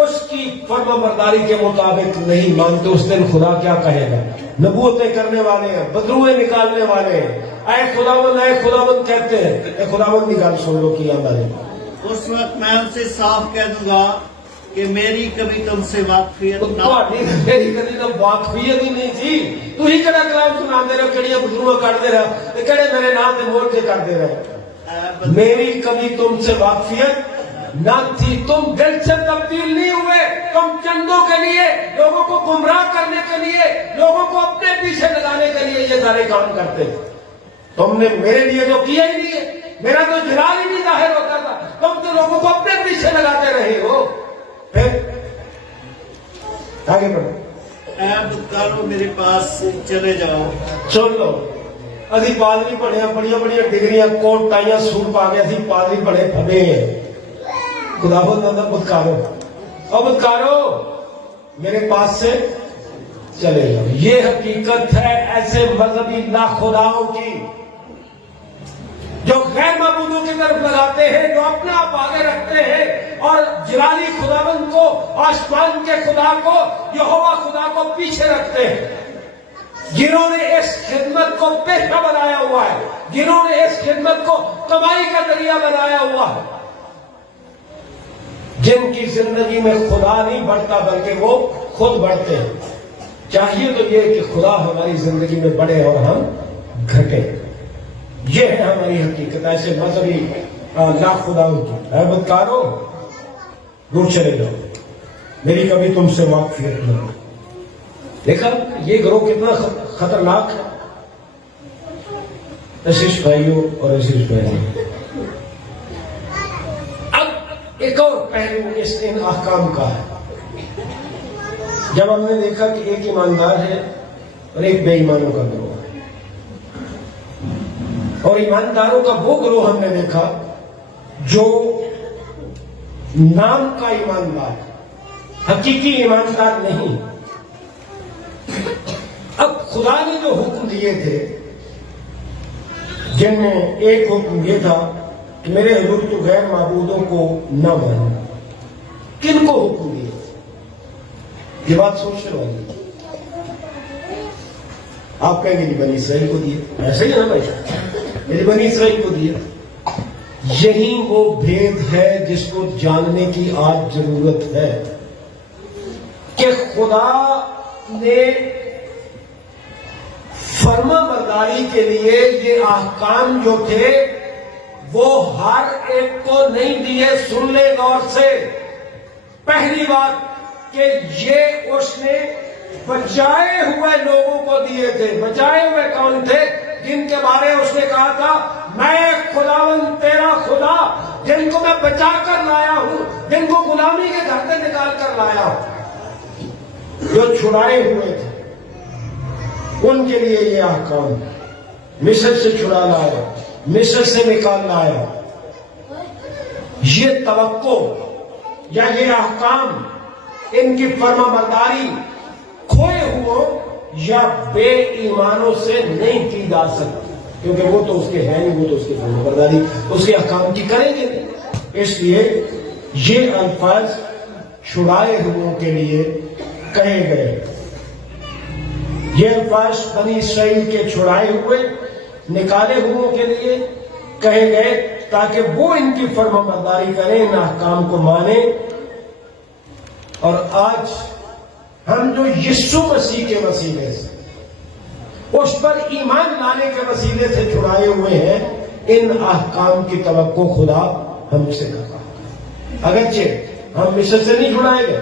اس کی فرما برداری کے مطابق نہیں مانتے, اس دن خدا کیا کہے گا؟ نبوتیں کرنے والے ہیں, بدروہیں نکالنے والے ہیں, اے خداوند کہتے ہیں. اے خداوند کی گل سن لو کی آمد ہے. اس وقت میں ان سے صاف کہہ دوں گا کہ میری کبھی تم سے واقفیت نہ میری کبھی تو واقفیت ہی نہیں تھی. تو ہی کہڑا کلام سنا دے رہے, کہڑی بدروہ کرتے رہے, کہڑے میرے نام سے معجزے کرتے رہے. میری کبھی تم سے واقفیت نہ تھی. تم دل سے تبدیل نہیں ہوئے, تم چندوں کے لیے, لوگوں کو گمراہ کرنے کے لیے, لوگوں کو اپنے پیچھے لگانے کے لیے یہ سارے کام کرتے. تم نے میرے لیے تو کیا ہی نہیں ہے, میرا تو جلال ہی نہیں ظاہر ہوتا تھا, تم تو لوگوں کو اپنے پیچھے لگاتے رہے ہو. پھر آگے بڑھو. اے بدکارو میرے پاس سے چلے جاؤ. سن لو, ابھی پادری پڑھے, بڑی ڈگریاں, کوٹ ٹائیاں, سوٹ پا کے ابھی پادری پڑھے پھبے ہیں. خداوند نے بدکارو, اور بدکارو میرے پاس سے چلے جاؤ. یہ حقیقت ہے ایسے مذہبی ناخداؤں کی جو غیر معبودوں کی طرف لگاتے ہیں, جو اپنا آپ آگے رکھتے ہیں, اور جلالی خداوند کو, آسمان کے خدا کو, یہوہ خدا کو پیچھے رکھتے ہیں. جنہوں نے اس خدمت کو پیشہ بنایا ہوا ہے, جنہوں نے اس خدمت کو کمائی کا ذریعہ بنایا ہوا ہے, جن کی زندگی میں خدا نہیں بڑھتا بلکہ وہ خود بڑھتے ہیں. چاہیے تو یہ کہ خدا ہماری زندگی میں بڑھے اور ہم گھٹے. یہ ہے ہماری حقیقت ایسے مذہبی ناخداؤں کی. اے بدکارو دور چلے جاؤ, میری کبھی تم سے واقفیت نہ. دیکھا یہ گروہ کتنا خطرناک ہے. عزیز بھائیوں اور عزیز بہنوں, اب ایک اور پہلو ان احکام کا ہے. جب ہم نے دیکھا کہ ایک ایماندار ہے اور ایک بے ایمانوں کا گروہ ہے, اور ایمانداروں کا وہ گروہ ہم نے دیکھا جو نام کا ایماندار, حقیقی ایماندار نہیں. اب خدا نے جو حکم دیے تھے, جن میں ایک حکم یہ تھا کہ میرے حضور تو غیر معبودوں کو نہ مانو. کن کو حکم دیا؟ یہ بات سوچنے والی. آپ کہیں گے بنی اسرائیل کو دیا, ایسا ہی ہے نا بھائی, میری بنی اسرائیل کو دیا. یہی وہ بھید ہے جس کو جاننے کی آج ضرورت ہے کہ خدا نے فرما برداری کے لیے یہ احکام جو تھے وہ ہر ایک کو نہیں دیے. سن لے غور سے. پہلی بات کہ یہ اس نے بچائے ہوئے لوگوں کو دیے تھے. بچائے ہوئے کون تھے؟ جن کے بارے اس نے کہا تھا میں خداوند تیرا خدا, جن کو میں بچا کر لایا ہوں, جن کو غلامی کے گھر سے نکال کر لایا ہوں. جو چھڑائے ہوئے تھے ان کے لیے یہ احکام. مصر سے چھڑا لایا, مصر سے نکال لایا. یہ توقع یا یہ احکام, ان کی فرما برداری کھوئے ہوئے یا بے ایمانوں سے نہیں کی جا سکتی, کیونکہ وہ تو اس کے ہیں نہیں, وہ تو اس کی فرما برداری اس کے احکام کی کریں گے. اس لیے یہ الفاظ چھڑائے ہوئے کے لیے کہے گئے. یہ الفاظ بنی اسرائیل کے چھڑائے ہوئے نکالے ہوئے کے لیے کہے گئے تاکہ وہ ان کی فرما برداری کریں, ان احکام کو مانیں. اور آج ہم جو یسوع مسیح کے وسیلے سے, اس پر ایمان لانے کے وسیلے سے چھڑائے ہوئے ہیں, ان احکام کی توقع خدا ہم سے کرتا ہے. اگرچہ ہم مصر سے نہیں چھڑائے گئے,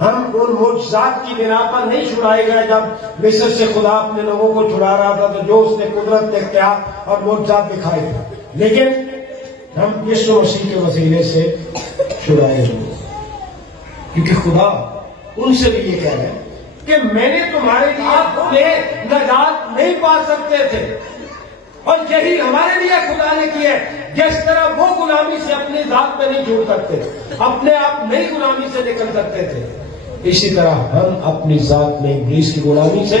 ہم ان معجزات کی بنا پر نہیں چھڑائے گئے. جب مصر سے خدا اپنے لوگوں کو چھڑا رہا تھا تو جو اس نے قدرت, اختیار اور معجزات دکھائے تھے, لیکن ہم یسوع مسیح کے وسیلے سے چھڑائے ہوئے, کیونکہ خدا ان سے بھی یہ کہہ رہا ہے کہ میں نے تمہارے لیے نجات نہیں پا سکتے تھے, اور یہی ہمارے لیے خدا نے کیا ہے. جس طرح وہ غلامی سے اپنی ذات میں نہیں چھوڑ سکتے, اپنے آپ نئی غلامی سے نکل سکتے تھے, اسی طرح ہم اپنی ذات میں ابلیس کی غلامی سے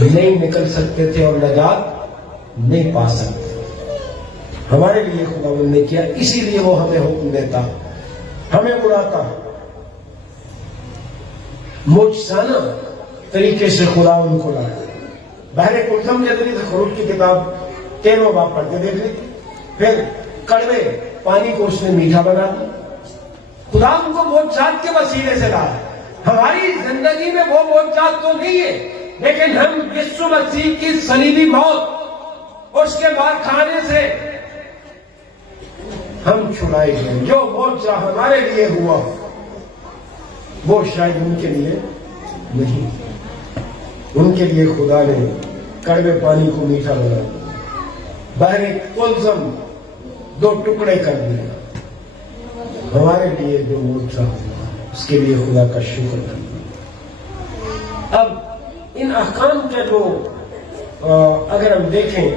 نہیں نکل سکتے تھے اور نجات نہیں پا سکتے. ہمارے لیے خدا نے کیا, اسی لیے وہ ہمیں حکم دیتا, ہمیں بلاتا. معجزانہ طریقے سے خدا ان کو لایا. بحر کلثم کے ذریعے سے خروج کی کتاب 13واں باب پڑھ کے دیکھ لی. پھر کڑوے پانی کو اس نے میٹھا بنا دیا. خدا ان کو معجزات کے وسیلے سے لایا. ہماری زندگی میں وہ معجزات تو نہیں ہے, لیکن ہم یسوع مسیح کی صلیبی موت, اس کے بعد کھانے سے ہم چھڑائے گئے. جو معجزہ ہمارے لیے ہوا وہ شاید ان کے لیے نہیں. ان کے لیے خدا نے کڑوے پانی کو میٹھا بنا دیا, بحر کلثم 2 ٹکڑے کر دیا. ہمارے لیے جو معجزہ ہوا اس کے لیے خدا کا شکر کرنا. اب ان احکام کے جو اگر ہم دیکھیں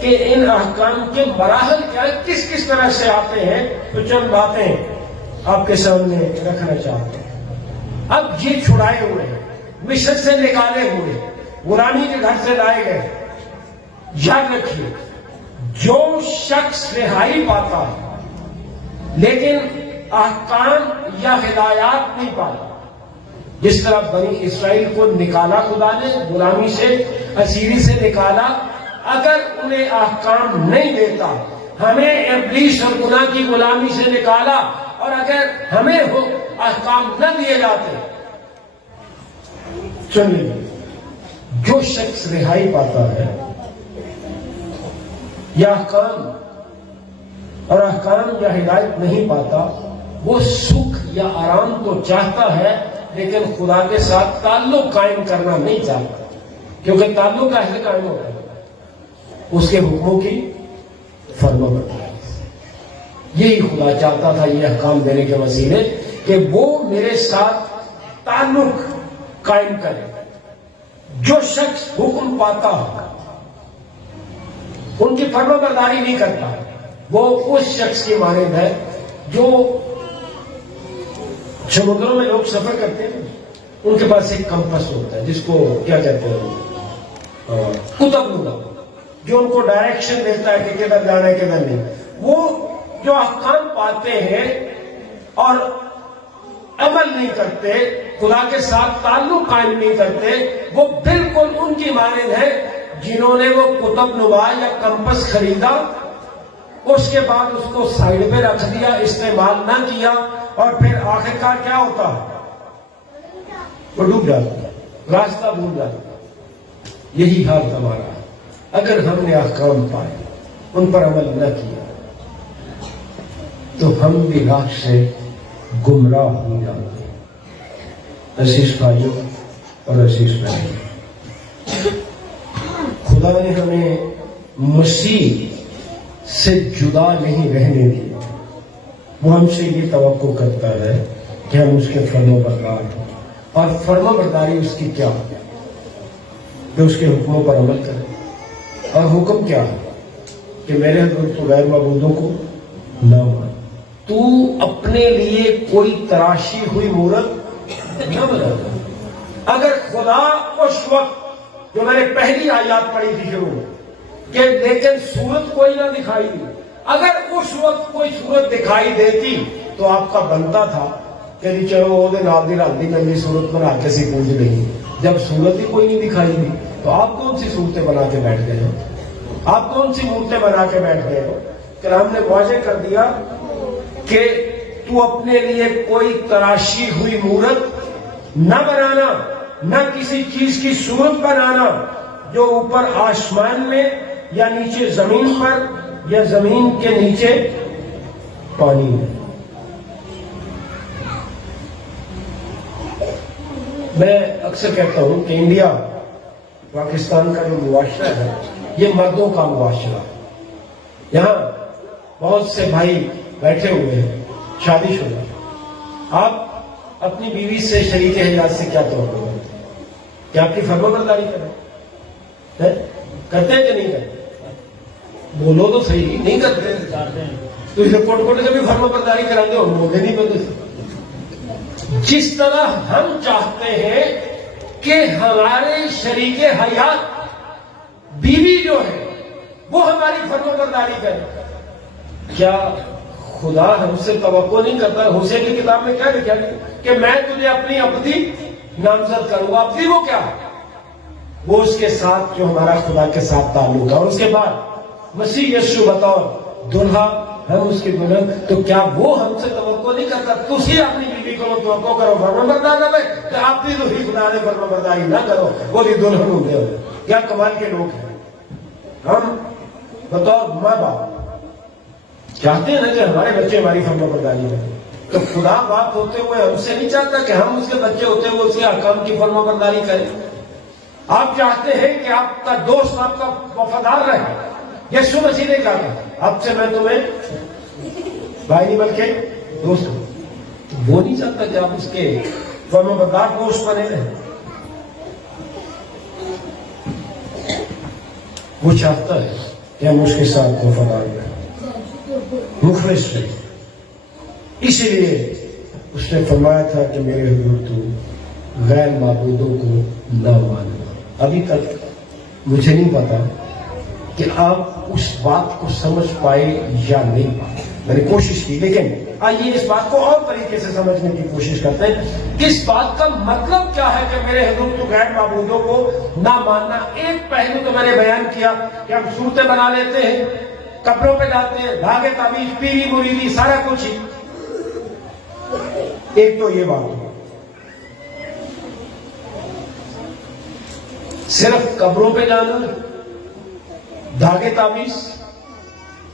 کہ ان احکام کے مراحل کیا کس کس طرح سے آتے ہیں, تو چند باتیں آپ کے سامنے رکھنا چاہتے ہیں. اب یہ چھڑائے ہوئے ہیں, مصر سے نکالے ہوئے, غلامی کے گھر سے لائے گئے. یاد رکھیے, جو شخص رہائی پاتا ہے لیکن احکام یا ہدایات نہیں پاتا, جس طرح بنی اسرائیل کو نکالا خدا نے غلامی سے, اسیری سے نکالا, اگر انہیں احکام نہیں دیتا, ہمیں ابلیس اور گناہ کی غلامی سے نکالا, اور اگر ہمیں احکام نہ دیے جاتے, چلیے جو شخص رہائی پاتا ہے یا احکام اور احکام یا ہدایت نہیں پاتا, وہ سکھ یا آرام تو چاہتا ہے لیکن خدا کے ساتھ تعلق قائم کرنا نہیں چاہتا, کیونکہ تعلق کیسے قائم ہوتا ہے؟ اس کے حکموں کی فرمانبرداری. یہی خدا چاہتا تھا یہ احکام دینے کے وسیلے کہ وہ میرے ساتھ تعلق قائم کرے. جو شخص حکم پاتا ان کی فرما برداری نہیں کرتا, وہ اس شخص کی مانند ہے جو سمندروں میں لوگ سفر کرتے ہیں, ان کے پاس ایک کمپس ہوتا ہے جس کو کیا کہتے ہیں, قطب نما, جو ان کو ڈائریکشن دیتا ہے کہ کدھر جانا ہے کدھر نہیں. وہ جو احکام پاتے ہیں اور عمل نہیں کرتے, خدا کے ساتھ تعلق قائم نہیں کرتے, وہ بالکل ان کی مانند ہے جنہوں نے وہ قطب نما یا کمپس خریدا, اس کے بعد اس کو سائیڈ پہ رکھ دیا, استعمال نہ کیا, اور پھر آخرکار کیا ہوتا, وہ ڈوب جاتا, راستہ بھول جاتا. یہی حال ہمارا ہے. اگر ہم نے احکام پائے, ان پر عمل نہ کیا, تو ہم بھی راہ سے گمراہ ہو جاتے ہیں. عزیز بھائیوں اور عزیز بہنوں, خدا نے ہمیں مسیح سے جدا نہیں رہنے دیا. وہ ہم سے یہ توقع کرتا ہے کہ ہم اس کے فرما بردار ہوں, اور فرما برداری اس کی کیا ہے کہ اس کے حکموں پر عمل کریں. اور حکم کیا ہے کہ میرے حضور تو غیر معبودوں کو نہ مان, تو اپنے لیے کوئی تراشی ہوئی مورت نہ بنا. اگر خدا اس وقت جو میں نے پہلی آیات پڑھی تھی شروع کہ لیکن صورت کوئی نہ دکھائی دی, اگر اس وقت کوئی صورت دکھائی دیتی تو آپ کا بنتا تھا کہ جی چلو وہ نال دی رل دی گندی صورت بنا کے سی پوج نہیں. جب صورت ہی کوئی نہیں دکھائی دی تو آپ کون سی صورتیں بنا کے بیٹھ گئے ہو؟ آپ کون سی مورتیں بنا کے بیٹھ گئے ہو؟ کلام نے واضح کر دیا کہ تو اپنے لیے کوئی تراشی ہوئی مورت نہ بنانا، نہ کسی چیز کی صورت بنانا جو اوپر آسمان میں یا نیچے زمین پر یا زمین کے نیچے پانی میں. میں اکثر کہتا ہوں کہ انڈیا پاکستان کا جو معاشرہ ہے یہ مردوں کا معاشرہ. یہاں بہت سے بھائی بیٹھے ہوئے ہیں شادی شدہ. آپ اپنی بیوی سے شریک حیات سے کیا توقع ہے؟ کیا آپ کی فرما برداری کریں؟ کرتے ہیں کہ نہیں کرتے؟ بولو تو صحیح. نہیں کرتے تو اسے کوٹ کوٹ کے بھی فرما برداری کرا دے اور بولے نہیں بولتے. جس طرح ہم چاہتے ہیں کہ ہمارے شریک حیات بیوی جو ہے وہ ہماری فرما برداری کرے، کیا خدا ہم سے توقع نہیں کرتا؟ حسے کی کتاب میں کیا لکھا ہے کہ میں تجھے اپنی عبدی نامزد کروں گا. عبدی وہ کیا؟ وہ اس کے ساتھ جو ہمارا خدا کے ساتھ تعلق ہے. اور اس کے بعد مسیح یسوع بطور دلہا ہم اس کی دلہن. تو کیا وہ ہم سے توقع نہیں کرتا؟ تسی اپنی بیوی کو توقع کرو فرما بردار نہ بھائی کہ آپ بھی تو ہی خدا نے فرما برداری نہ کرو وہ بھی دلہن ہوتے ہوئے. کیا کمال کے لوگ ہیں. ہم بطور ماں باپ چاہتے ہیں نا کہ ہمارے بچے ہماری فرما برداری کریں. تو خدا باپ ہوتے ہوئے ہم سے نہیں چاہتا کہ ہم اس کے بچے ہوتے ہوئے اس کے احکام کی فرما برداری کریں. آپ چاہتے ہیں کہ آپ کا دوست آپ کا وفادار رہے. یسوع مسیح نے کہا اب سے میں تمہیں بھائی نہیں بلکہ دوست ہوں. وہ نہیں چاہتا کہ آپ اس کے فرما بردار دوست بنے رہیں. وہ چاہتا ہے کہ ہم اس کے ساتھ وفادار رہیں، مخلص رہیں. اسی لیے اس نے فرمایا تھا کہ میرے حضور تو غیر معبودوں کو نہ ماننا. ابھی تک مجھے نہیں پتا کہ آپ اس بات کو سمجھ پائے یا نہیں پائے. میں نے کوشش کی، لیکن آئیے اس بات کو اور طریقے سے سمجھنے کی کوشش کرتے ہیں. اس بات کا مطلب کیا ہے کہ میرے حضور تو غیر معبودوں کو نہ ماننا؟ ایک پہلو تو میں نے بیان کیا کہ ہم صورتیں بنا لیتے ہیں، کپڑوں پہ ڈالتے ہیں، دھاگے تعویذ پیری مریدی سارا کچھ ہی. ایک تو یہ بات ہے صرف قبروں پہ جانا، دھاگے تعویذ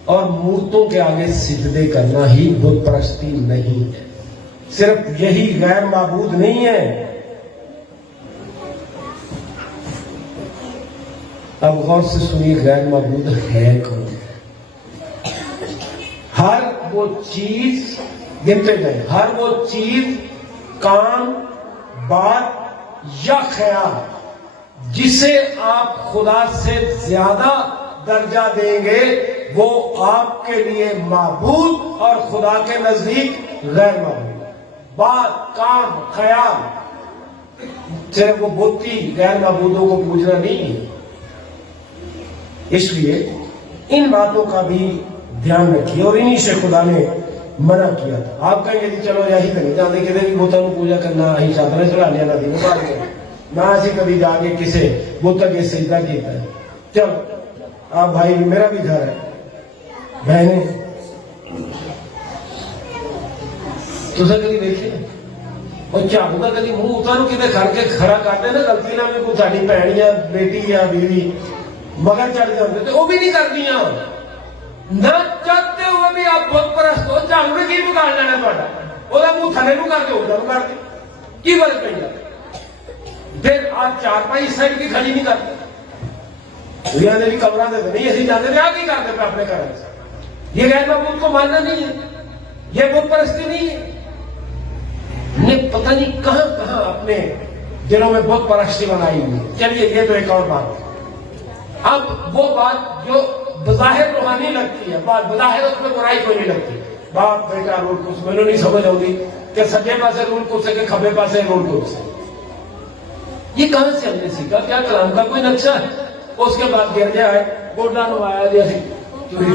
اور مورتوں کے آگے سجدے کرنا ہی بت پرستی نہیں ہے. صرف یہی غیر معبود نہیں ہے. اب غور سے سنیے غیر معبود ہے کون؟ ہر وہ چیز گنتے گئے، ہر وہ چیز، کام، بات یا خیال جسے آپ خدا سے زیادہ درجہ دیں گے وہ آپ کے لیے معبود اور خدا کے نزدیک غیر معبود. بات، کام، خیال صرف وہ بتی غیر معبودوں کو پوجنا نہیں ہے. اس لیے ان باتوں کا بھی دھیان رکھیے اور انہی سے خدا نے منع کیا تھا. آپ کہیں گے چلو یہی تو نہیں جانتے کہ بتوں کو پوجا کرنا ہی چادر چڑھا لیا نہ دی نہ اسی کبھی جا کے کسی بت کے سجدہ کیتا ہے. چلو آپ بھائی میرا بھی گھر ہے، بہنیں تو کدی دیکھے اور جھاڑو کا کدی منہ اتارو کتنے کھڑ کے کھڑا کرتے نا غلطی نہ بھی کوئی ساری بہن یا بیٹی یا بیوی مگر چڑھ جاتے تو وہ بھی نہیں کرتی. نہ چاہتے ہوئے بھی آپ بت پرست ہو، جھاڑو نے کی بگاڑ لینا تھوڑا، وہ منہ تھلے نو کر کے ادھر کر دے کی فرق پہ جاتا. پھر آپ چار پائی اس سائڈ کی کھڑی نہیں کرتے. دنیا نے بھی کمرہ دیتے نہیں ایسی جاتے تھے، آپ کی کرتے پہ اپنے گھر. یہ غیر معبود کو ماننا نہیں ہے، یہ بت پرستی نہیں ہے. نے پتہ نہیں کہاں کہاں اپنے دلوں میں بت پرستی بنائی ہوئی. چلیے یہ تو ایک اور بات. اب وہ بات جو بظاہر روحانی لگتی ہے، بظاہر اس میں برائی کوئی نہیں لگتی. باپ بیٹا رول کچھ میں نہیں سمجھ آؤں کہ سجے پاسے رول کچھ سے کہ کھبے پاسے رول کچھ سے. یہ کہاں سے ہم نے سیکھا؟ کیا کلام کا کوئی نقشہ ہے؟ اس کے بعد گر جائے گوڈا نوایا جیسے ਤੁਸੀਂ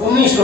19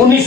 19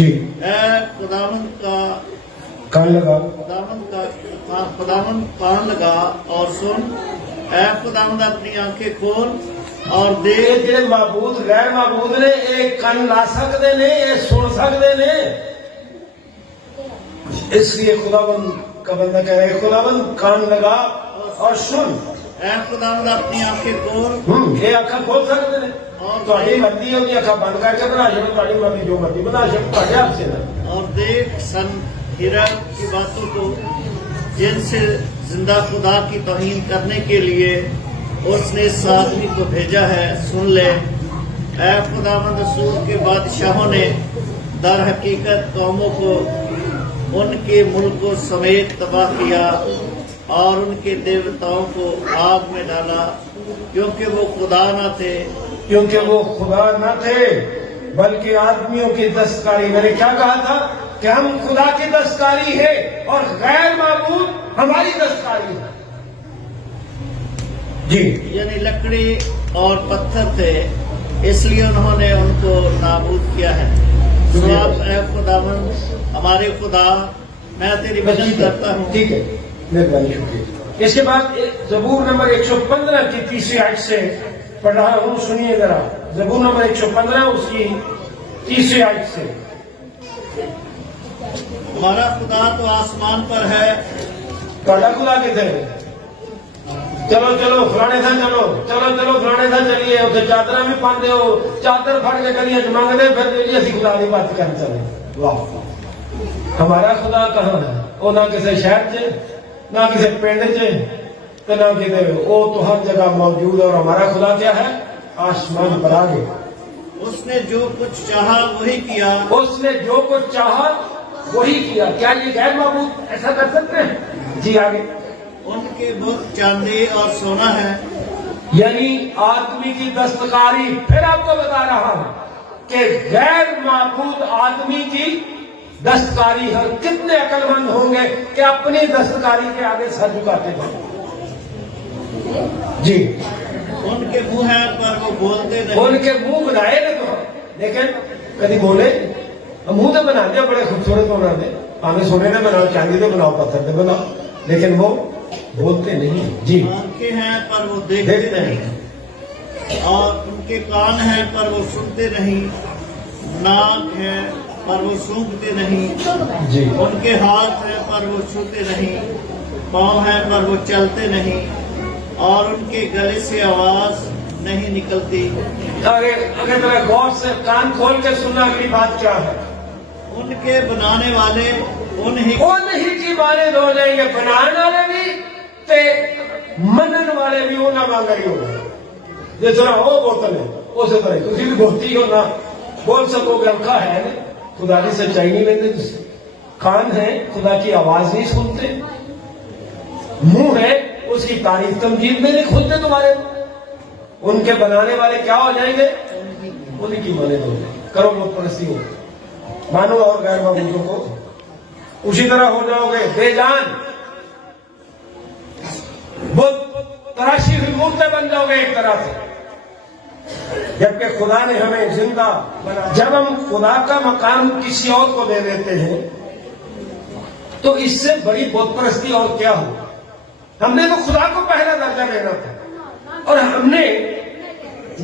جی اے خداوند کا کان لگا خداوند کان لگا اور سن، اے خداوند اپنی آنکھیں کھول اور دیکھ۔ جڑے معبود غیر معبود نے ایک کان لا سکتے نے، یہ سن سکتے نے، اس لیے خداوند کا بندہ کہہ رہے خداوند کان لگا اور سن۔ اے خداوند اپنی آنکھیں کھول یہ اکھا کھول سکتے ہیں اور تھوڑی مرضی ہے اکھا بند کر کے بنا سکتے، تھوڑی مرضی جو مرضی بنا سکتے، تھوڑے ہاتھ سے نہ۔ اور دیکھ سنہیرب کی باتوں کو جن سے زندہ خدا کی توہین کرنے کے لیے اس نے اس آدمی کو بھیجا ہے سن لے۔ اے خداوند رسول کے بادشاہوں نے در حقیقت قوموں کو ان کے ملکوں سمیت تباہ کیا اور ان کے دیوتاؤں کو آگ میں ڈالا، کیونکہ وہ خدا نہ تھے کیونکہ وہ خدا نہ تھے بلکہ آدمیوں کی دستکاری۔ میں نے کیا کہا تھا کہ ہم خدا کی دستکاری ہے اور غیر معبود ہماری دستکاری ہے۔ جی یعنی لکڑی اور پتھر تھے، اس لیے انہوں نے ان کو نابود کیا ہے۔ تو آپ اے خداوند ہمارے خدا، میں تیری مدد کرتا ہوں۔ ٹھیک ہے، مہربانی، شکریہ۔ اس کے بعد زبور نمبر 115 کی تیسری آیت سے پڑھ رہا ہوں، سنیے ذرا۔ زبور نمبر 115 اس کی تیسری آیت سے۔ ہمارا خدا تو آسمان پر ہے۔ تھوڑا خدا کتنے؟ چلو چلو فلانے تھا، چلو چلو چلو فلانے تھا، چلیے اتنے چادر بھی پاندے ہو، چادر پھڑ کے گلیاں منگتے پھر جی اسی خدا کی بات کر چلے۔ واہ، ہمارا خدا کہاں ہے؟ وہ نہ کسی شہر چ، نہ کسی پنڈ چ، نہ کسی، وہ تو ہر جگہ موجود ہے۔ اور ہمارا خدا کیا ہے؟ آسمان پر آ گئے۔ اس نے جو کچھ چاہا وہی کیا۔ اس نے جو کچھ چاہا وہی کیا۔ کیا یہ غیر معبود ایسا کر سکتے ہیں؟ جی آگے۔ ان کے بت چاندی اور سونا ہے۔ یعنی آدمی کی دستکاری، پھر آپ کو بتا رہا ہوں کہ غیر معبود آدمی کی دستکاری ہے۔ کتنے عقل مند ہوں گے کہ اپنی دستکاری کے آگے سر جھکاتے ہیں؟ جی ان کے منہ ہیں پر وہ بولتے نہیں۔ ان کے منہ بنائے نا تو، لیکن کبھی بولے منہ تو بنا دیا، بڑے خوبصورت بنا دے، ہمیں سونے نے بناؤ، چاندی سے بناؤ، پتھر سے بناؤ، لیکن وہ بولتے نہیں۔ جی آنکھیں ہیں پر وہ دیکھتے نہیں، اور ان کے کان ہیں پر وہ سنتے نہیں، ناک ہے پر وہ سونگھتے نہیں، جی ان کے ہاتھ ہیں پر وہ چھوتے نہیں، پاؤں ہیں پر وہ چلتے نہیں، اور ان کے گلے سے آواز نہیں نکلتی۔ اگر ذرا غور سے کان کھول کے سننا، اگلی بات کیا ہے؟ ان کے بنانے والے انہی کی مانند ہو جائیں گے، بنانے والے بھی تے منن والے بھی انہاں وانگر ہی ہوگا۔ جس طرح وہ بوتل ہے اسی طرح تسی بھی بولتی ہو نہ بول سکو گے، اکھا ہے نا، خدا کی سچائی نہیں لیتے تسی، کان ہے خدا کی آواز نہیں سنتے، منہ ہے اس کی تعریف تمجید میں نہیں کھلتے تمہارے۔ ان کے بنانے والے کیا ہو جائیں گے؟ انہی کی مانند ہو جائیں گے۔ کرو بت پرستی ہو، مانو اور غیر معبودوں کو، اسی طرح ہو جاؤ گے بے جان، بت تراشی ہوئی مورتیں بن جاؤ گے ایک طرح سے، جبکہ خدا نے ہمیں زندہ بنا۔ جب ہم خدا کا مقام کسی اور کو دے دیتے ہیں تو اس سے بڑی بت پرستی اور کیا ہو؟ ہم نے تو خدا کو پہلا درجہ دینا تھا اور ہم نے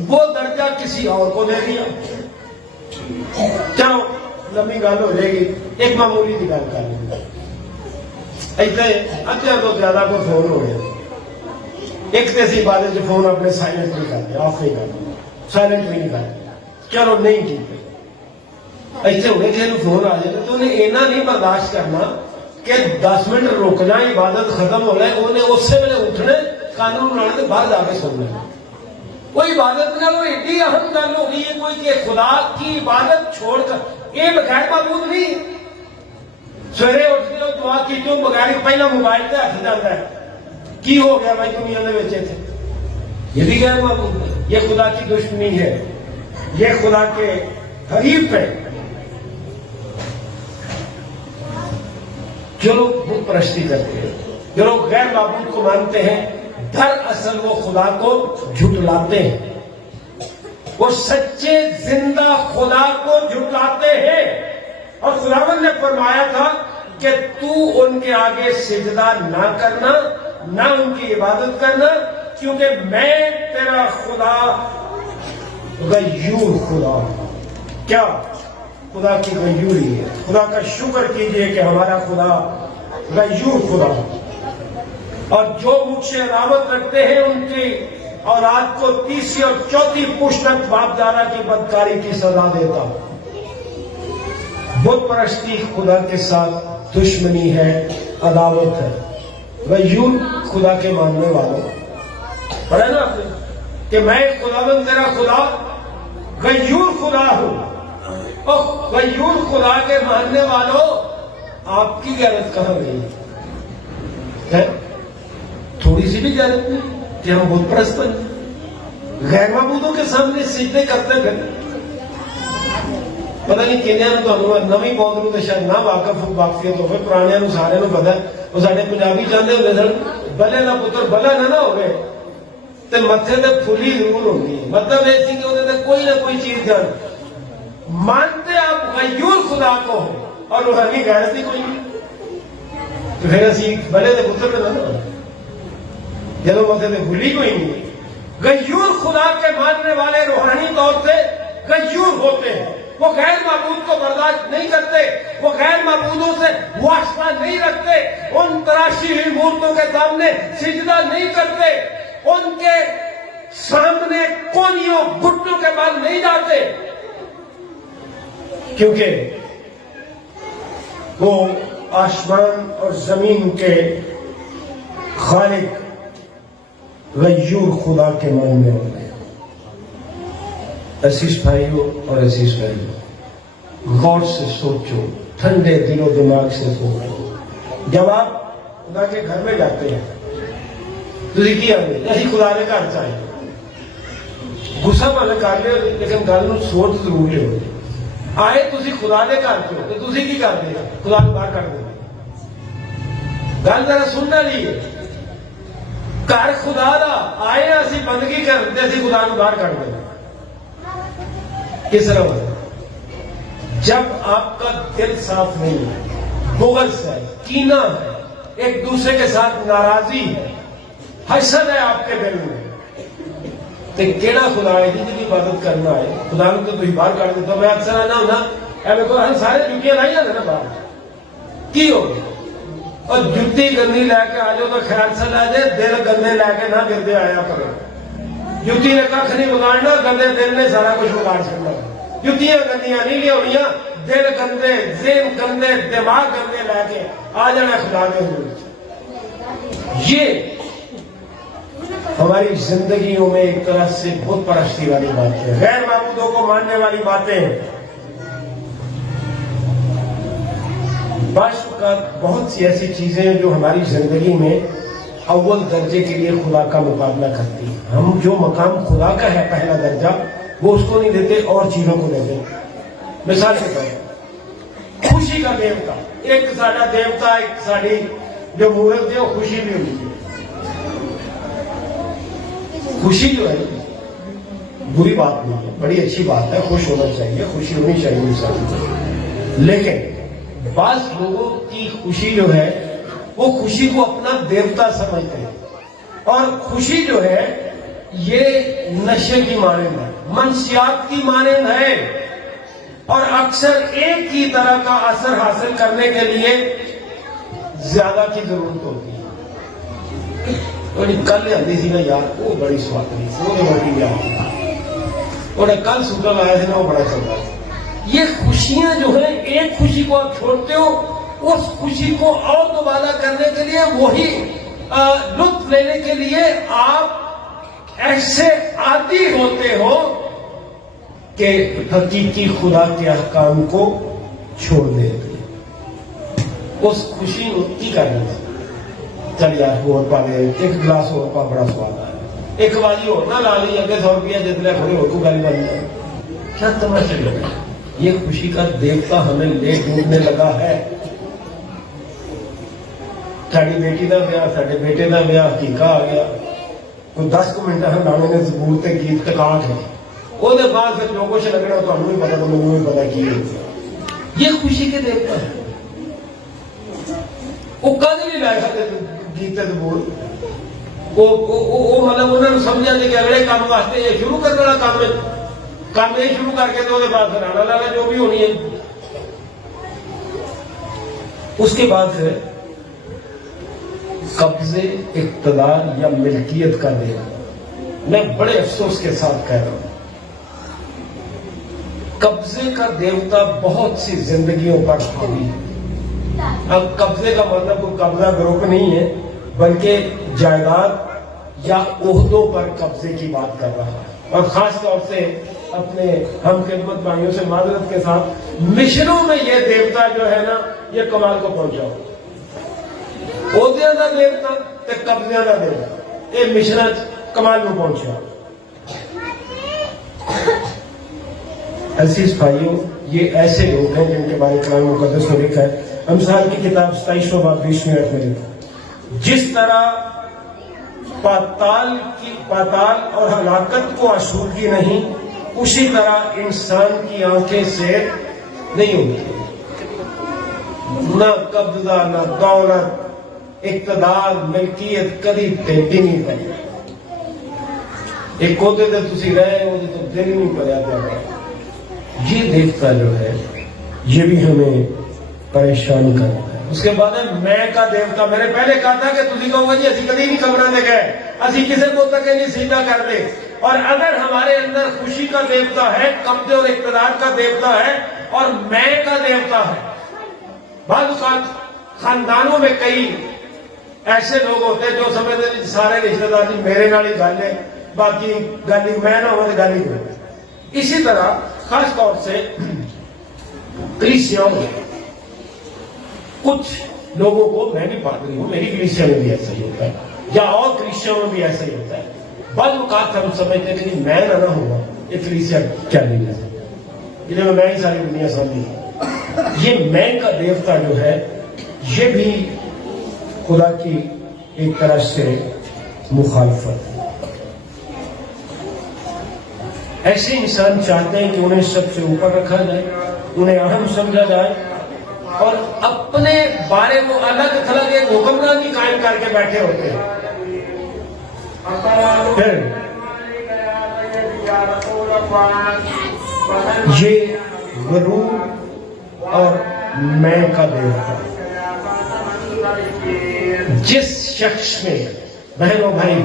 وہ درجہ کسی اور کو دے دیا۔ چلو لمبی گل ہو جائے گی، ایک معمولی کی گل کر لیں۔ ایسے ادھے تو زیادہ کو فون ہو گیا، ایک تیسی بات ہے جو فون اپنے سائلنٹ نہیں کرتے، آف نہیں کرتے، سائلنٹ نہیں کرتے، چلو نہیں کیتے۔ ایسے ہوئے کہ فون آ جائے تو انہیں اینا نہیں برداشت کرنا کہ 10 منٹ رکنا، عبادت ختم ہو رہا ہے، انہیں اس سے پہلے اٹھنے قانون بنانے کے بعد جا کے سننا ہے۔ کوئی عبادت نہ لو، ایڈی اہم گل ہو گئی ہے کوئی کہ خدا کی عبادت چھوڑ کر یہ بغیر معبود نہیں۔ سویرے اٹھتے ہو دعا کی کیوں بغیر پہلا موبائل سے ہاتھ جاتا ہے، کی ہو گیا بھائی دنیا میں بیچے تھے، یہ بھی غیر معبود ہے، یہ خدا کی دشمنی ہے، یہ خدا کے حریف ہے۔ جو لوگ بت پرستی کرتے ہیں، جو لوگ غیر معبود کو مانتے ہیں، دراصل وہ خدا کو جھٹلاتے ہیں، وہ سچے زندہ خدا کو جھٹلاتے ہیں۔ اور خداوند نے فرمایا تھا کہ تو ان کے آگے سجدہ نہ کرنا، نہ ان کی عبادت کرنا، کیونکہ میں تیرا خدا غیور خدا ہوں۔ کیا؟ خدا کی غیوری ہے۔ خدا کا شکر کیجئے کہ ہمارا خدا غیور خدا ہے، اور جو مجھ سے عداوت رکھتے ہیں ان کی اولاد کو تیسری اور چوتھی پشت تک باپ دادا کی بدکاری کی سزا دیتا ہوں۔ بت پرستی خدا کے ساتھ دشمنی ہے، عداوت ہے۔ غیور خدا کے ماننے والوں، پڑھا نا آپ نے کہ میں خداوند تیرا خدا غیور خدا ہوں، اور غیور خدا کے ماننے والوں آپ کی غیرت کہاں گئی ہے؟ تھوڑی سی بھی غیرت نہیں کہ ہم بت پرست بنے، غیر معبودوں کے سامنے سجدے کرتے پھر پتہ نہیں کنیا نے نویں پودوں تو شاید نہ واقفیت ہوئے، پرانے سارے پتا وہ سارے پنجابی چاہتے ہوتے سن بلے نہ پتر بلا نہ ہوئے تو متھے تے پھلی ضرور ہوتی ہے، مطلب یہ کہ وہ کوئی نہ کوئی چیز جان مانتے آپ غیور خدا کو ہو اور روحانی غیرت ہی کوئی نہیں، تو پھر اسی بلے تے پتر نہ جب متھے تے پھلی کوئی نہیں۔ غیور خدا کے ماننے والے روحانی طور سے غیور ہوتے ہیں، وہ غیر معبود کو برداشت نہیں کرتے، وہ غیر معبودوں سے واسطہ نہیں رکھتے، ان تراشی ہوئی مورتوں کے سامنے سجدہ نہیں کرتے، ان کے سامنے کونیوں گھٹنوں کے بال نہیں جاتے، کیونکہ وہ آسمان اور زمین کے خالق غیور خدا کے ماننے والے۔ عزیز بھائیوں اور عزیز بھائیوں، غور سے سوچو، ٹھنڈے دل و دماغ سے سوچو۔ جب آپ خدا کے گھر میں جاتے ہیں تو کی آگے ایسی خدا نے گھر چاہیے غصہ پہلے کر لے، لیکن گل نو سوچ ضرور لے آئے تھی خدا دے گھر چو تو تھی کی کرتے خدا کو باہر کر دیں گل ذرا سننا لیے گھر خدا دا آئے اسی بندگی کرتے اسی خدا کو باہر کر دیں کس طرح ہوتا ہے؟ جب آپ کا دل صاف نہیں ہے، بغض ہے، کینہ ہے، ایک دوسرے کے ساتھ ناراضی ہے، حسد ہے آپ کے دل میں، تو کیڑا خدا ہے جی عبادت کرنا ہے؟ خدا کو تو باہر کر دیتا۔ میں اکثر آنا ہونا کو ہم سارے جتیاں لائی جاتے نا باہر کی ہو گئی، اور جتی گندی لے کے آ جاؤ تو خیال سے لے جائے، دل گندے لے کے نہ گردے آیا کرو۔ جتی نے کھ نہیں بگاڑنا، گندے دل نے سارا کچھ بگاڑ چڑنا۔ جتیاں گندیاں نہیں لیا، دل گندے، ذہن گندے، دماغ گندے لے کے آ جانا خدا کے حضور۔ یہ ہماری زندگیوں میں ایک طرح سے بت پرستی والی باتیں، غیر معبودوں کو ماننے والی باتیں ہیں۔ بعض اوقات بہت سی ایسی چیزیں ہیں جو ہماری زندگی میں اول درجے کے لیے خدا کا مقابلہ کرتی ہیں۔ ہم جو مقام خدا کا ہے پہلا درجہ وہ اس کو نہیں دیتے اور چیزوں کو دیتے ہیں۔ مثال کے طور پر خوشی کا دیوتا، ایک ساڈا دیوتا، ایک ساڈی جو مورت ہے وہ خوشی بھی ہوتی ہے۔ خوشی جو ہے بری بات نہیں ہے، بڑی اچھی بات ہے، خوش ہونا چاہیے، خوشی ہونی چاہیے انسان، لیکن بعض لوگوں کی خوشی جو ہے وہ خوشی کو اپنا دیوتا سمجھتے ہیں، اور خوشی جو ہے یہ نشے کی مانند ہے، منشیات کی مانند ہے، اور اکثر ایک ہی طرح کا اثر حاصل کرنے کے لیے زیادہ کی ضرورت ہوتی ہے۔ کل آتی سی نا یار وہ بڑی سواد نہیں سی، وہ بڑی یاد اور کل سوٹر آیا تھا نا وہ بڑا چل رہا تھا۔ یہ خوشیاں جو ہیں ایک خوشی کو آپ چھوڑتے ہو، اس خوشی کو اور دوبارہ کرنے کے لیے، وہی لطف لینے کے لیے آپ ایسے عادی ہوتے ہو کہ حقیقی خدا کے احکام کو چھوڑ دیتے۔ اس خوشی کی کرنا چل یار اور پا لے، ایک گلاس اور پا، بڑا سواد آیا، ایک بازی اور نہ لا لی، اگے 100 روپیہ جت لیا، تھوڑی اور کو گالی بن جائے، کیا تماشا لگا؟ یہ خوشی کا دیوتا ہمیں لے ڈوبنے لگا ہے۔ ساری بیٹی کا بیاہ، سارے بیٹے کا بیاہ، حقیقہ آ گیا، کوئی 10 منٹ ہنگامے نے زبور تے گیت ٹکاٹ ہے، وہ بعد پھر جو کچھ لگنا تمہیں بھی پتا تو مجھے بھی پتا کی ہے۔ یہ خوشی کے دیوتا ہے. وہ کدے بھی لائے گیتے بول وہ مطلب انہوں نے سمجھا کہ اگلے کام واسطے یہ شروع کرنے والا کام یہ شروع کر کے تو بعد رانا لانا جو بھی ہونی ہے. اس کے بعد ہے قبضے اقتدار یا ملکیت کا دینا. میں بڑے افسوس کے ساتھ کہہ رہا ہوں قبضے کا دیوتا بہت سی زندگیوں پر حاوی ہے. اب قبضے کا مطلب کوئی قبضہ گروپ نہیں ہے بلکہ جائیداد یا عہدوں پر قبضے کی بات کر رہا ہے. اور خاص طور سے اپنے ہم خدمت بھائیوں سے معذرت کے ساتھ مشنوں میں یہ دیوتا جو ہے نا یہ کمال کو پہنچا ہو عہدیاں کا دیوتا تے قبضیاں کا دیوتا یہ مشن کمال کو پہنچا. عزیز بھائیوں یہ ایسے لوگ ہیں جن کے بارے کلام مقدس میں لکھا ہے. امثال کی کتاب 27 باب 20 میں لکھا جس طرح پاتال اور ہلاکت کو آسودگی نہیں اسی طرح انسان کی آنکھیں سے نہیں ہوتی. نہ قبضہ نہ دولت اقتدار ملکیت کبھی پیٹی نہیں پڑی. ایک عہدے سے تسی رہے وہ تو دل نہیں پڑیا پڑا. یہ دیکھتا جو ہے یہ بھی ہمیں پریشان کرتا ہے. اس کے بعد ہے میں کا دیوتا. میں نے پہلے کہا تھا کہ تسی کہو گا جی اسی کدی نہیں قبروں دے گئے اسی کسی کو تک نہیں سیدھا کر دے. اور اگر ہمارے اندر خوشی کا دیوتا ہے قبضے اور اقتدار کا دیوتا ہے اور میں کا دیوتا ہے. بعض اوقات خاندانوں میں کئی ایسے لوگ ہوتے ہیں جو سمجھتے ہیں سارے رشتے دار میرے نال ہی گل ہے باقی گل ہی میں نہ ہوں گل ہی کروں. اسی طرح خاص طور سے کلیسیاؤں میں کچھ لوگوں کو میں بھی پادری ہوں میری کلیسیا میں بھی ایسا ہی ہوتا ہے یا اور کلیسیاؤں میں بھی ایسا ہی ہوتا ہے. بعض اوقات ہم سمجھتے ہیں کہ میں نہ ہوں یہ کلیسیا کیا نہیں ہے جنہیں میں ہی ساری دنیا سامنے. یہ میں کا دیوتا جو ہے یہ بھی خدا کی ایک طرح سے مخالفت ہے. ایسے انسان چاہتے ہیں کہ انہیں سب سے اوپر رکھا جائے انہیں اہم سمجھا جائے اور اپنے بارے کو الگ تھلگ ایک حکمرانی قائم کر کے بیٹھے ہوتے ہیں. پھر یہ غرور اور میں کا دیوتا. جس شخص میں بہنوں بھائی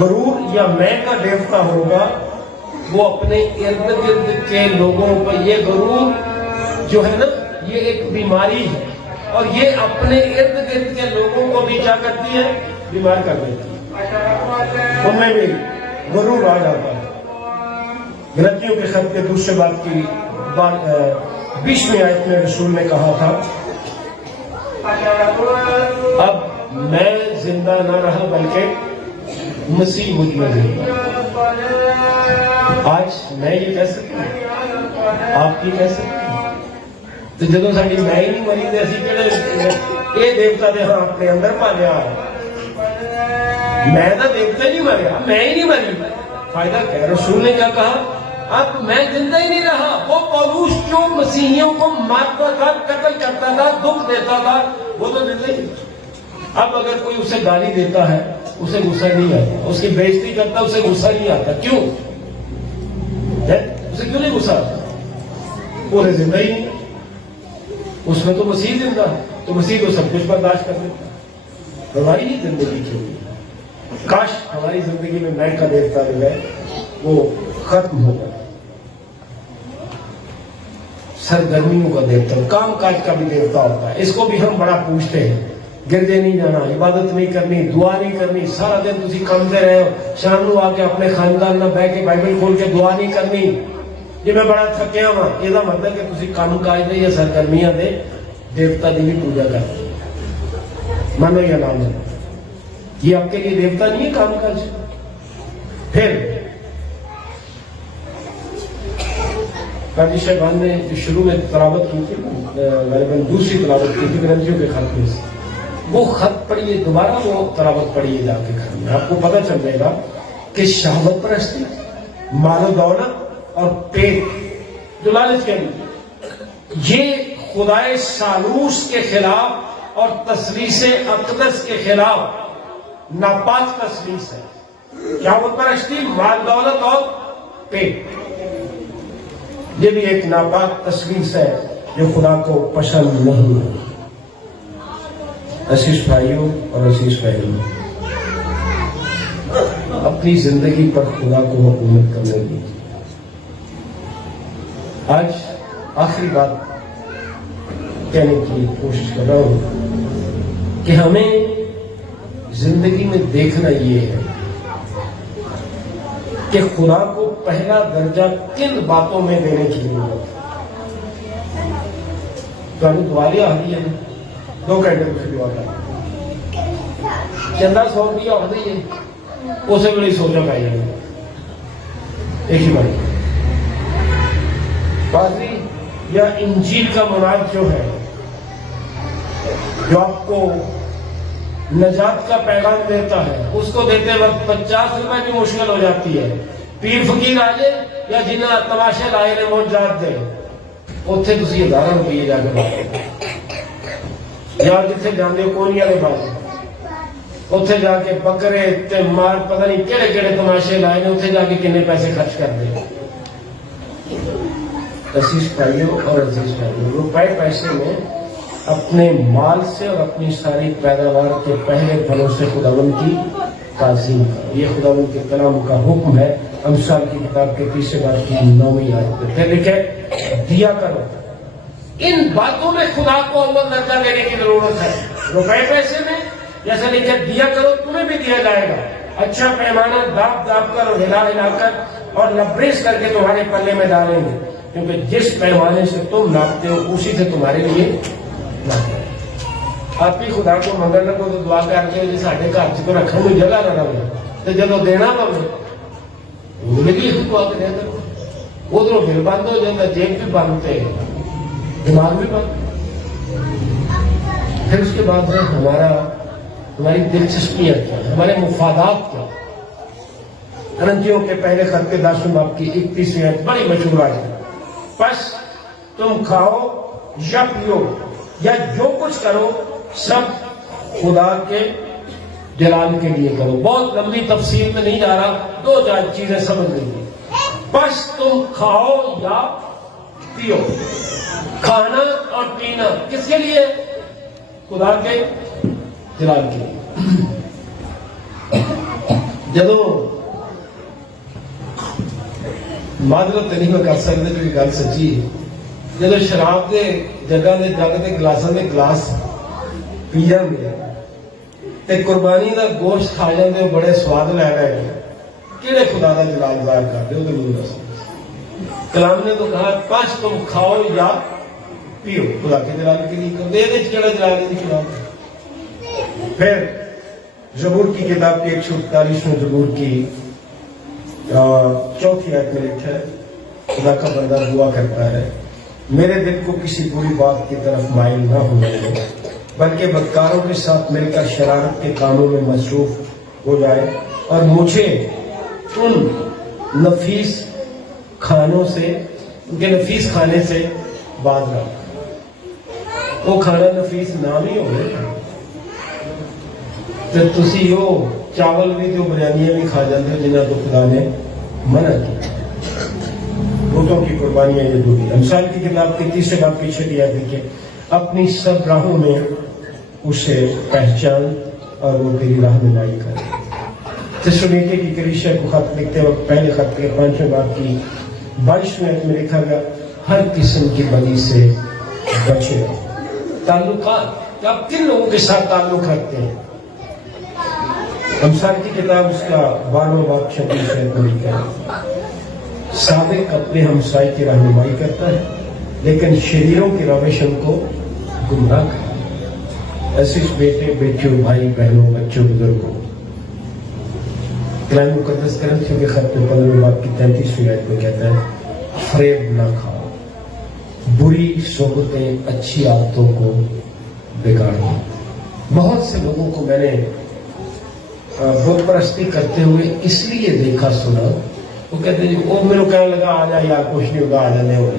غرور یا میں کا دیوتا ہوگا وہ اپنے ارد گرد کے لوگوں پر یہ غرور جو ہے نا یہ ایک بیماری ہے اور یہ اپنے ارد گرد کے لوگوں کو بھی کیا کرتی ہے بیمار کر دیتی ہے. ان میں بھی غرور آ جاتا ہے. غلطیوں کے خط کے دوسرے بات کی 20ویں آیت میں رسول نے کہا تھا اب میں زندہ نہ رہا بلکہ مسیح مجھ میں زندہ. آج میں یہ کہہ سکتا ہوں آپ کی کہہ سکتے ہیں تو جدو ساری میں ہی نہیں مری تھی اسی کہڑے یہ دیوتا دے ہاں اپنے اندر پالیا میں تو دیوتا ہی نہیں مریا میں ہی نہیں مری. فائدہ کیا رسول نے کیا کہا اب میں زندہ ہی نہیں رہا. وہ پولوس جو مسیحیوں کو مارتا تھا قتل کرتا تھا دکھ دیتا تھا وہ تو زندہ ہی. اب اگر کوئی اسے گالی دیتا ہے اسے غصہ نہیں آتا اس کی بےزتی کرتا اسے غصہ نہیں آتا. کیوں اسے کیوں نہیں غصہ آتا وہ زندہ ہی نہیں. اس میں تو مسیح زندہ ہے تو مسیح تو سب کچھ برداشت کر دیتا. ہماری ہی زندگی کیوں کاش ہماری زندگی میں میں کا دیوتا جو ہے وہ ختم ہو گیا. سرگرمیوں کا دیوتا کام کاج کا بھی دیوتا ہوتا ہے. اس کو بھی ہم بڑا پوچھتے ہیں. گردے نہیں جانا عبادت نہیں کرنی دعا نہیں کرنی سارا دن تسی کامتے رہے ہو شام نو آ کے اپنے خاندان نہ بہ کے بائبل کھول کے دعا نہیں کرنی جی میں بڑا تھکیا ہوا. یہ مطلب کہ تسی کام کاج دے یا سرگرمیاں دے دیوتا دی بھی پوجا کرتے مانو یا نام ہے. یہ آپ کے لیے دیوتا نہیں ہے کام کاج. پھر قاضی صاحبان نے جو شروع میں تلاوت کی تھی غالباً دوسری تلاوت کی تھی گرنتھیوں کے خط میں سے وہ خط پڑھیے دوبارہ وہ تلاوت پڑھیے جا کے گھر میں آپ کو پتہ چل جائے گا کہ شہوت پرستی مال و دولت اور پیٹ جو لالچ کے لیے یہ خدائے سالوس کے خلاف اور تثلیث اقدس کے خلاف ناپاک تثلیث ہے. کیا وہ پرستی؟ مال دولت اور پیٹ. یہ بھی ایک ناپاک تثلیث ہے جو خدا کو پسند نہیں ہے. عزیز بھائیوں اور عزیز بہنوں، اپنی زندگی پر خدا کو حکومت کرنے کی. آج آخری بات کہنے کی کوشش کر رہا ہوں کہ ہمیں زندگی میں دیکھنا یہ ہے کہ خدا کو پہلا درجہ کن باتوں میں دینے کی ضرورت ہے. تو ہمیں دعالیاں آتی ہیں 2 گھنٹے کی دعا کریں، چندہ 100 روپیہ ہوتی ہے، اسے بڑی سوچا پائی جائے. ایک ہی بات بازی یا انجیل کا مواد جو ہے، جو آپ کو نجات کا پیغام دیتا ہے، اس کو دیتے وقت 50 روپے کی مشکل ہو جاتی ہے. پیر فقیر آ جائے یا جنہیں تماشے لائے نے موجات دے، اتنے تھی 1000 روپیے جا کے بات یا جتنے جانے کونیا کے پاس، اتنے جا کے بکرے تے مار پتہ نہیں کہڑے کہڑے تماشے لائے نے، اتنے جا کے کنے پیسے خرچ کر دے. عزیز بھائیوں اور عزیز بھائیوں، روپے پیسے میں اپنے مال سے اور اپنی ساری پیداوار کے پہلے پھلوں سے خداوند کی تعظیم کرو. یہ خداوند کے کلام کا حکم ہے. امثال کی کتاب کے 30 باب کی 9ویں آیت میں پھر لکھے دیا کرو. ان باتوں میں خدا کو اول درجہ دینے کی ضرورت ہے. روپے پیسے میں جیسا لکھے دیا کرو، تمہیں بھی دیا جائے گا. اچھا پیمانہ داب داب کر اور ہلا ہلا کر اور لبریز کر کے تمہارے پلے میں ڈالیں گے، کیونکہ جس پیمانے سے تم ناپتے ہو اسی سے تمہارے لیے ناپتے. آپ بھی خدا کو منگل لگو تو دعا کر کے ساڈے گھر چ رکھنے کو جگہ نہ رہے، تو جب دینا پوے لگی دعا کرے کرو. ادھر دل بند ہو جاتا، جیب بھی بند تے دماغ بھی بند. پھر اس کے بعد ہے ہماری دلچسپیاں کیا، ہمارے مفادات کیا. کرنتھیوں کے پہلے خط کے 10ویں باب کی 31ویں آیت بڑی مشہور ہے. بس تم کھاؤ یا پیو یا جو کچھ کرو سب خدا کے جلال کے لیے کرو. بہت لمبی تفصیل میں نہیں جا رہا، 2-4 چیزیں سمجھ لیجیے. بس تم کھاؤ یا پیو. کھانا اور پینا کس کے لیے؟ خدا کے جلال کے لیے. جدو معذرت نہیں میں کر سکتے کیونکہ گل سچی ہے، جب شراب کے جگہ کے جگ کے گلاسوں کے گلاس پی جاندے تے قربانی کا گوشت کھا جاندے، بڑے سواد لے رہے ہیں، کہڑے خدا کا جلال ظاہر کرتے ہو؟ تو مجھے دسو. کلام نے تو کہا بس تم کھاؤ یا پیو خدا کے جلال کے لیے کرو. یہ کہڑا جلال نہیں خدا. پھر زبور کی کتاب کی 148ویں زبور کی 4تھی آیت میں لکھا ہے، خدا کا بندہ دعا کرتا ہے میرے دل کو کسی بری بات کی طرف مائل نہ ہونے دے، بلکہ بدکاروں کے ساتھ مل کر شرارت کے کاموں میں مصروف ہو جائے اور مجھے ان نفیس کھانوں سے، ان کے نفیس کھانے سے باز رکھ. وہ کھانا نفیس نام ہی ہوگا تو تسی وہ چاول بھی جو بریانیاں بھی کھا جاتے ہیں جنہیں تو خدا نے منع کی. بتوں کی قربانیاں یہ دوری. امثال کی کتاب کے 30 باب کی 6 آیت دیکھیں، اپنی سب راہوں میں اسے پہچان اور وہ تیری رہنمائی کرے. تسلونیکے کی کلیسیا کو خط لکھتے وقت پہلے خط کے 5ویں باب کی 22ویں آیت میں لکھا گیا ہر قسم کی بدی سے بچے. تعلقات، آپ کن لوگوں کے ساتھ تعلق رکھتے ہیں؟ امثال کی کتاب اس کا 12واں باب 36 آیت میں لکھا ہے صادق اپنے ہمسائے کی رہنمائی کرتا ہے لیکن شریروں کی روش ان کو گمراہ کرتا ہے. ایسے بیٹے بیٹیوں، بھائی بہنوں، بچوں، بزرگوں، کلام مقدس کرنتھیوں کے خط میں 15ویں باب کی 33ویں آیت میں کہتا ہے فریب نہ کھاؤ، بری صحبتیں اچھی عادتوں کو بگاڑیں. بہت سے لوگوں کو میں نے بت پرستی کرتے ہوئے اس لیے دیکھا سنا، وہ کہتے ہیں وہ میرے کہنے لگا آ جا یار کچھ نہیں ہوگا، آ جانے ہوگا.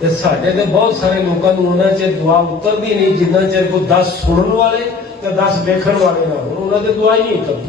ਤੇ ਸਾਡੇ ਤੇ ਬਹੁਤ ਸਾਰੇ ਲੋਕਾਂ ਨੂੰ ਉਹਨਾਂ 'ਚ ਦੁਆ ਉਤਰਦੀ ਨਹੀਂ ਜਿੰਨਾ ਚਿਰ ਕੋ 10 ਸੁਣਨ ਵਾਲੇ ਤੇ 10 ਦੇਖਣ ਵਾਲੇ ਨਾ ਹੋਣ, ਉਹਨਾਂ ਤੇ ਦੁਆ ਹੀ ਨਹੀਂ ਉਤਰਦੀ।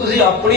ਤੁਸੀਂ ਆਪਣੀ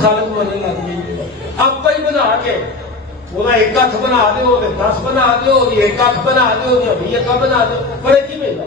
ਖਾਲਕ ਮੰਨਣ ਲੱਗ ਜਾਂਦੇ। ਆਪਾਂ ਹੀ ਬਣਾ ਕੇ ਉਹਦਾ ਇੱਕ ਹੱਥ ਬਣਾ ਦਿਓ, ਉਹਦੇ 10 ਬਣਾ ਦਿਓ, ਉਹਦੀ ਇੱਕ ਅੱਖ ਬਣਾ ਦਿਓ, ਉਹਦੀ 20 ਅੱਖਾਂ ਬਣਾ ਦਿਓ, ਬੜੇ ਕਿਵੇਂ ਦਾ।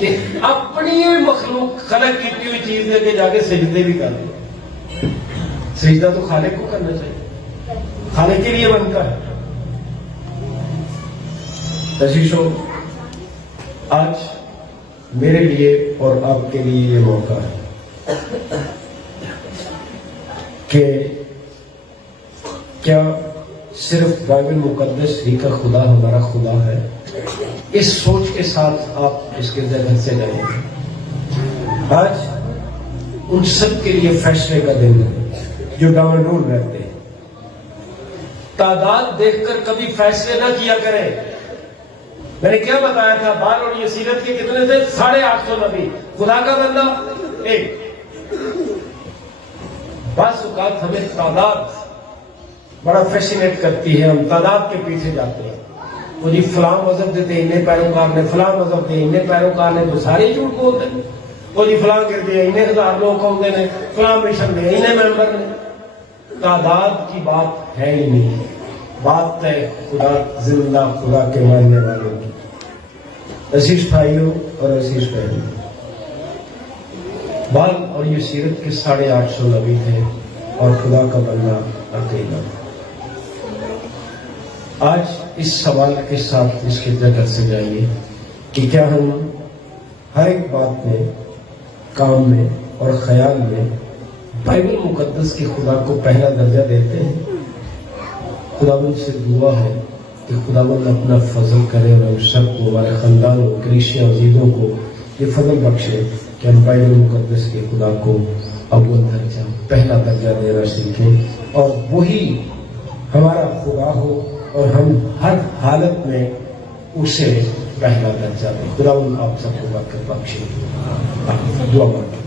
کہ اپنی مخلوق خلق کی ہوئی چیز لے کے جا کے سجدے بھی کر دیں. سجدہ تو خالق کو کرنا چاہیے، خالق کے لیے بنتا ہے. عزیزو، آج میرے لیے اور آپ کے لیے یہ موقع ہے کہ کیا صرف بائبل مقدس ہی کا خدا ہمارا خدا ہے؟ اس سوچ کے ساتھ آپ اس کے گھر سے جائیں. آج ان سب کے لیے فیصلے کا دن ہے جو ڈاؤن رہتے ہیں. تعداد دیکھ کر کبھی فیصلے نہ کیا کریں. میں نے کیا بتایا تھا؟ بال اور یہ سیرت کے کتنے تھے؟ 850 نبی. خدا کا بندہ ایک. بعض اوقات ہمیں تعداد بڑا فیسینیٹ کرتی ہے، ہم تعداد کے پیچھے جاتے ہیں. وہ جی فلاں مذہب دیتے انہیں پیروکار نے، فلاں مذہب دے انہیں پیروکار نے، تو سارے جھوٹ بولتے ہیں. وہ جی فلاں گردے انہیں 1000 لوگ ہوتے ہیں، فلاں مشن دے انہیں ممبر نے. تعداد کی بات ہے ہی نہیں، بات ہے خدا زندہ خدا کے ماننے والوں کی. عزیز بھائیوں اور عزیز بہنوں، بال اور یہ سیرت کے 850 نبی تھے اور خدا کا بندہ اکیلا. آج اس سوال کے ساتھ اس کے جگہ سے جائیے کہ کیا ہم ہر ایک بات میں، کام میں اور خیال میں بائبل مقدس کے خدا کو پہلا درجہ دیتے ہیں؟ خداوند سے دعا ہے کہ خداوند اپنا فضل کرے اور ہم سب کو، ہمارے خاندانوں، کلیسیا عزیزوں کو یہ فضل بخشے کہ ہم بائبل مقدس کے خدا کو اول درجہ، پہلا درجہ دینا سیکھیں اور وہی ہمارا خدا ہو اور ہم ہر حالت میں اسے پہلا درجہ دیں. خداوند آپ سب کو برکت بخشے. دعا کریں.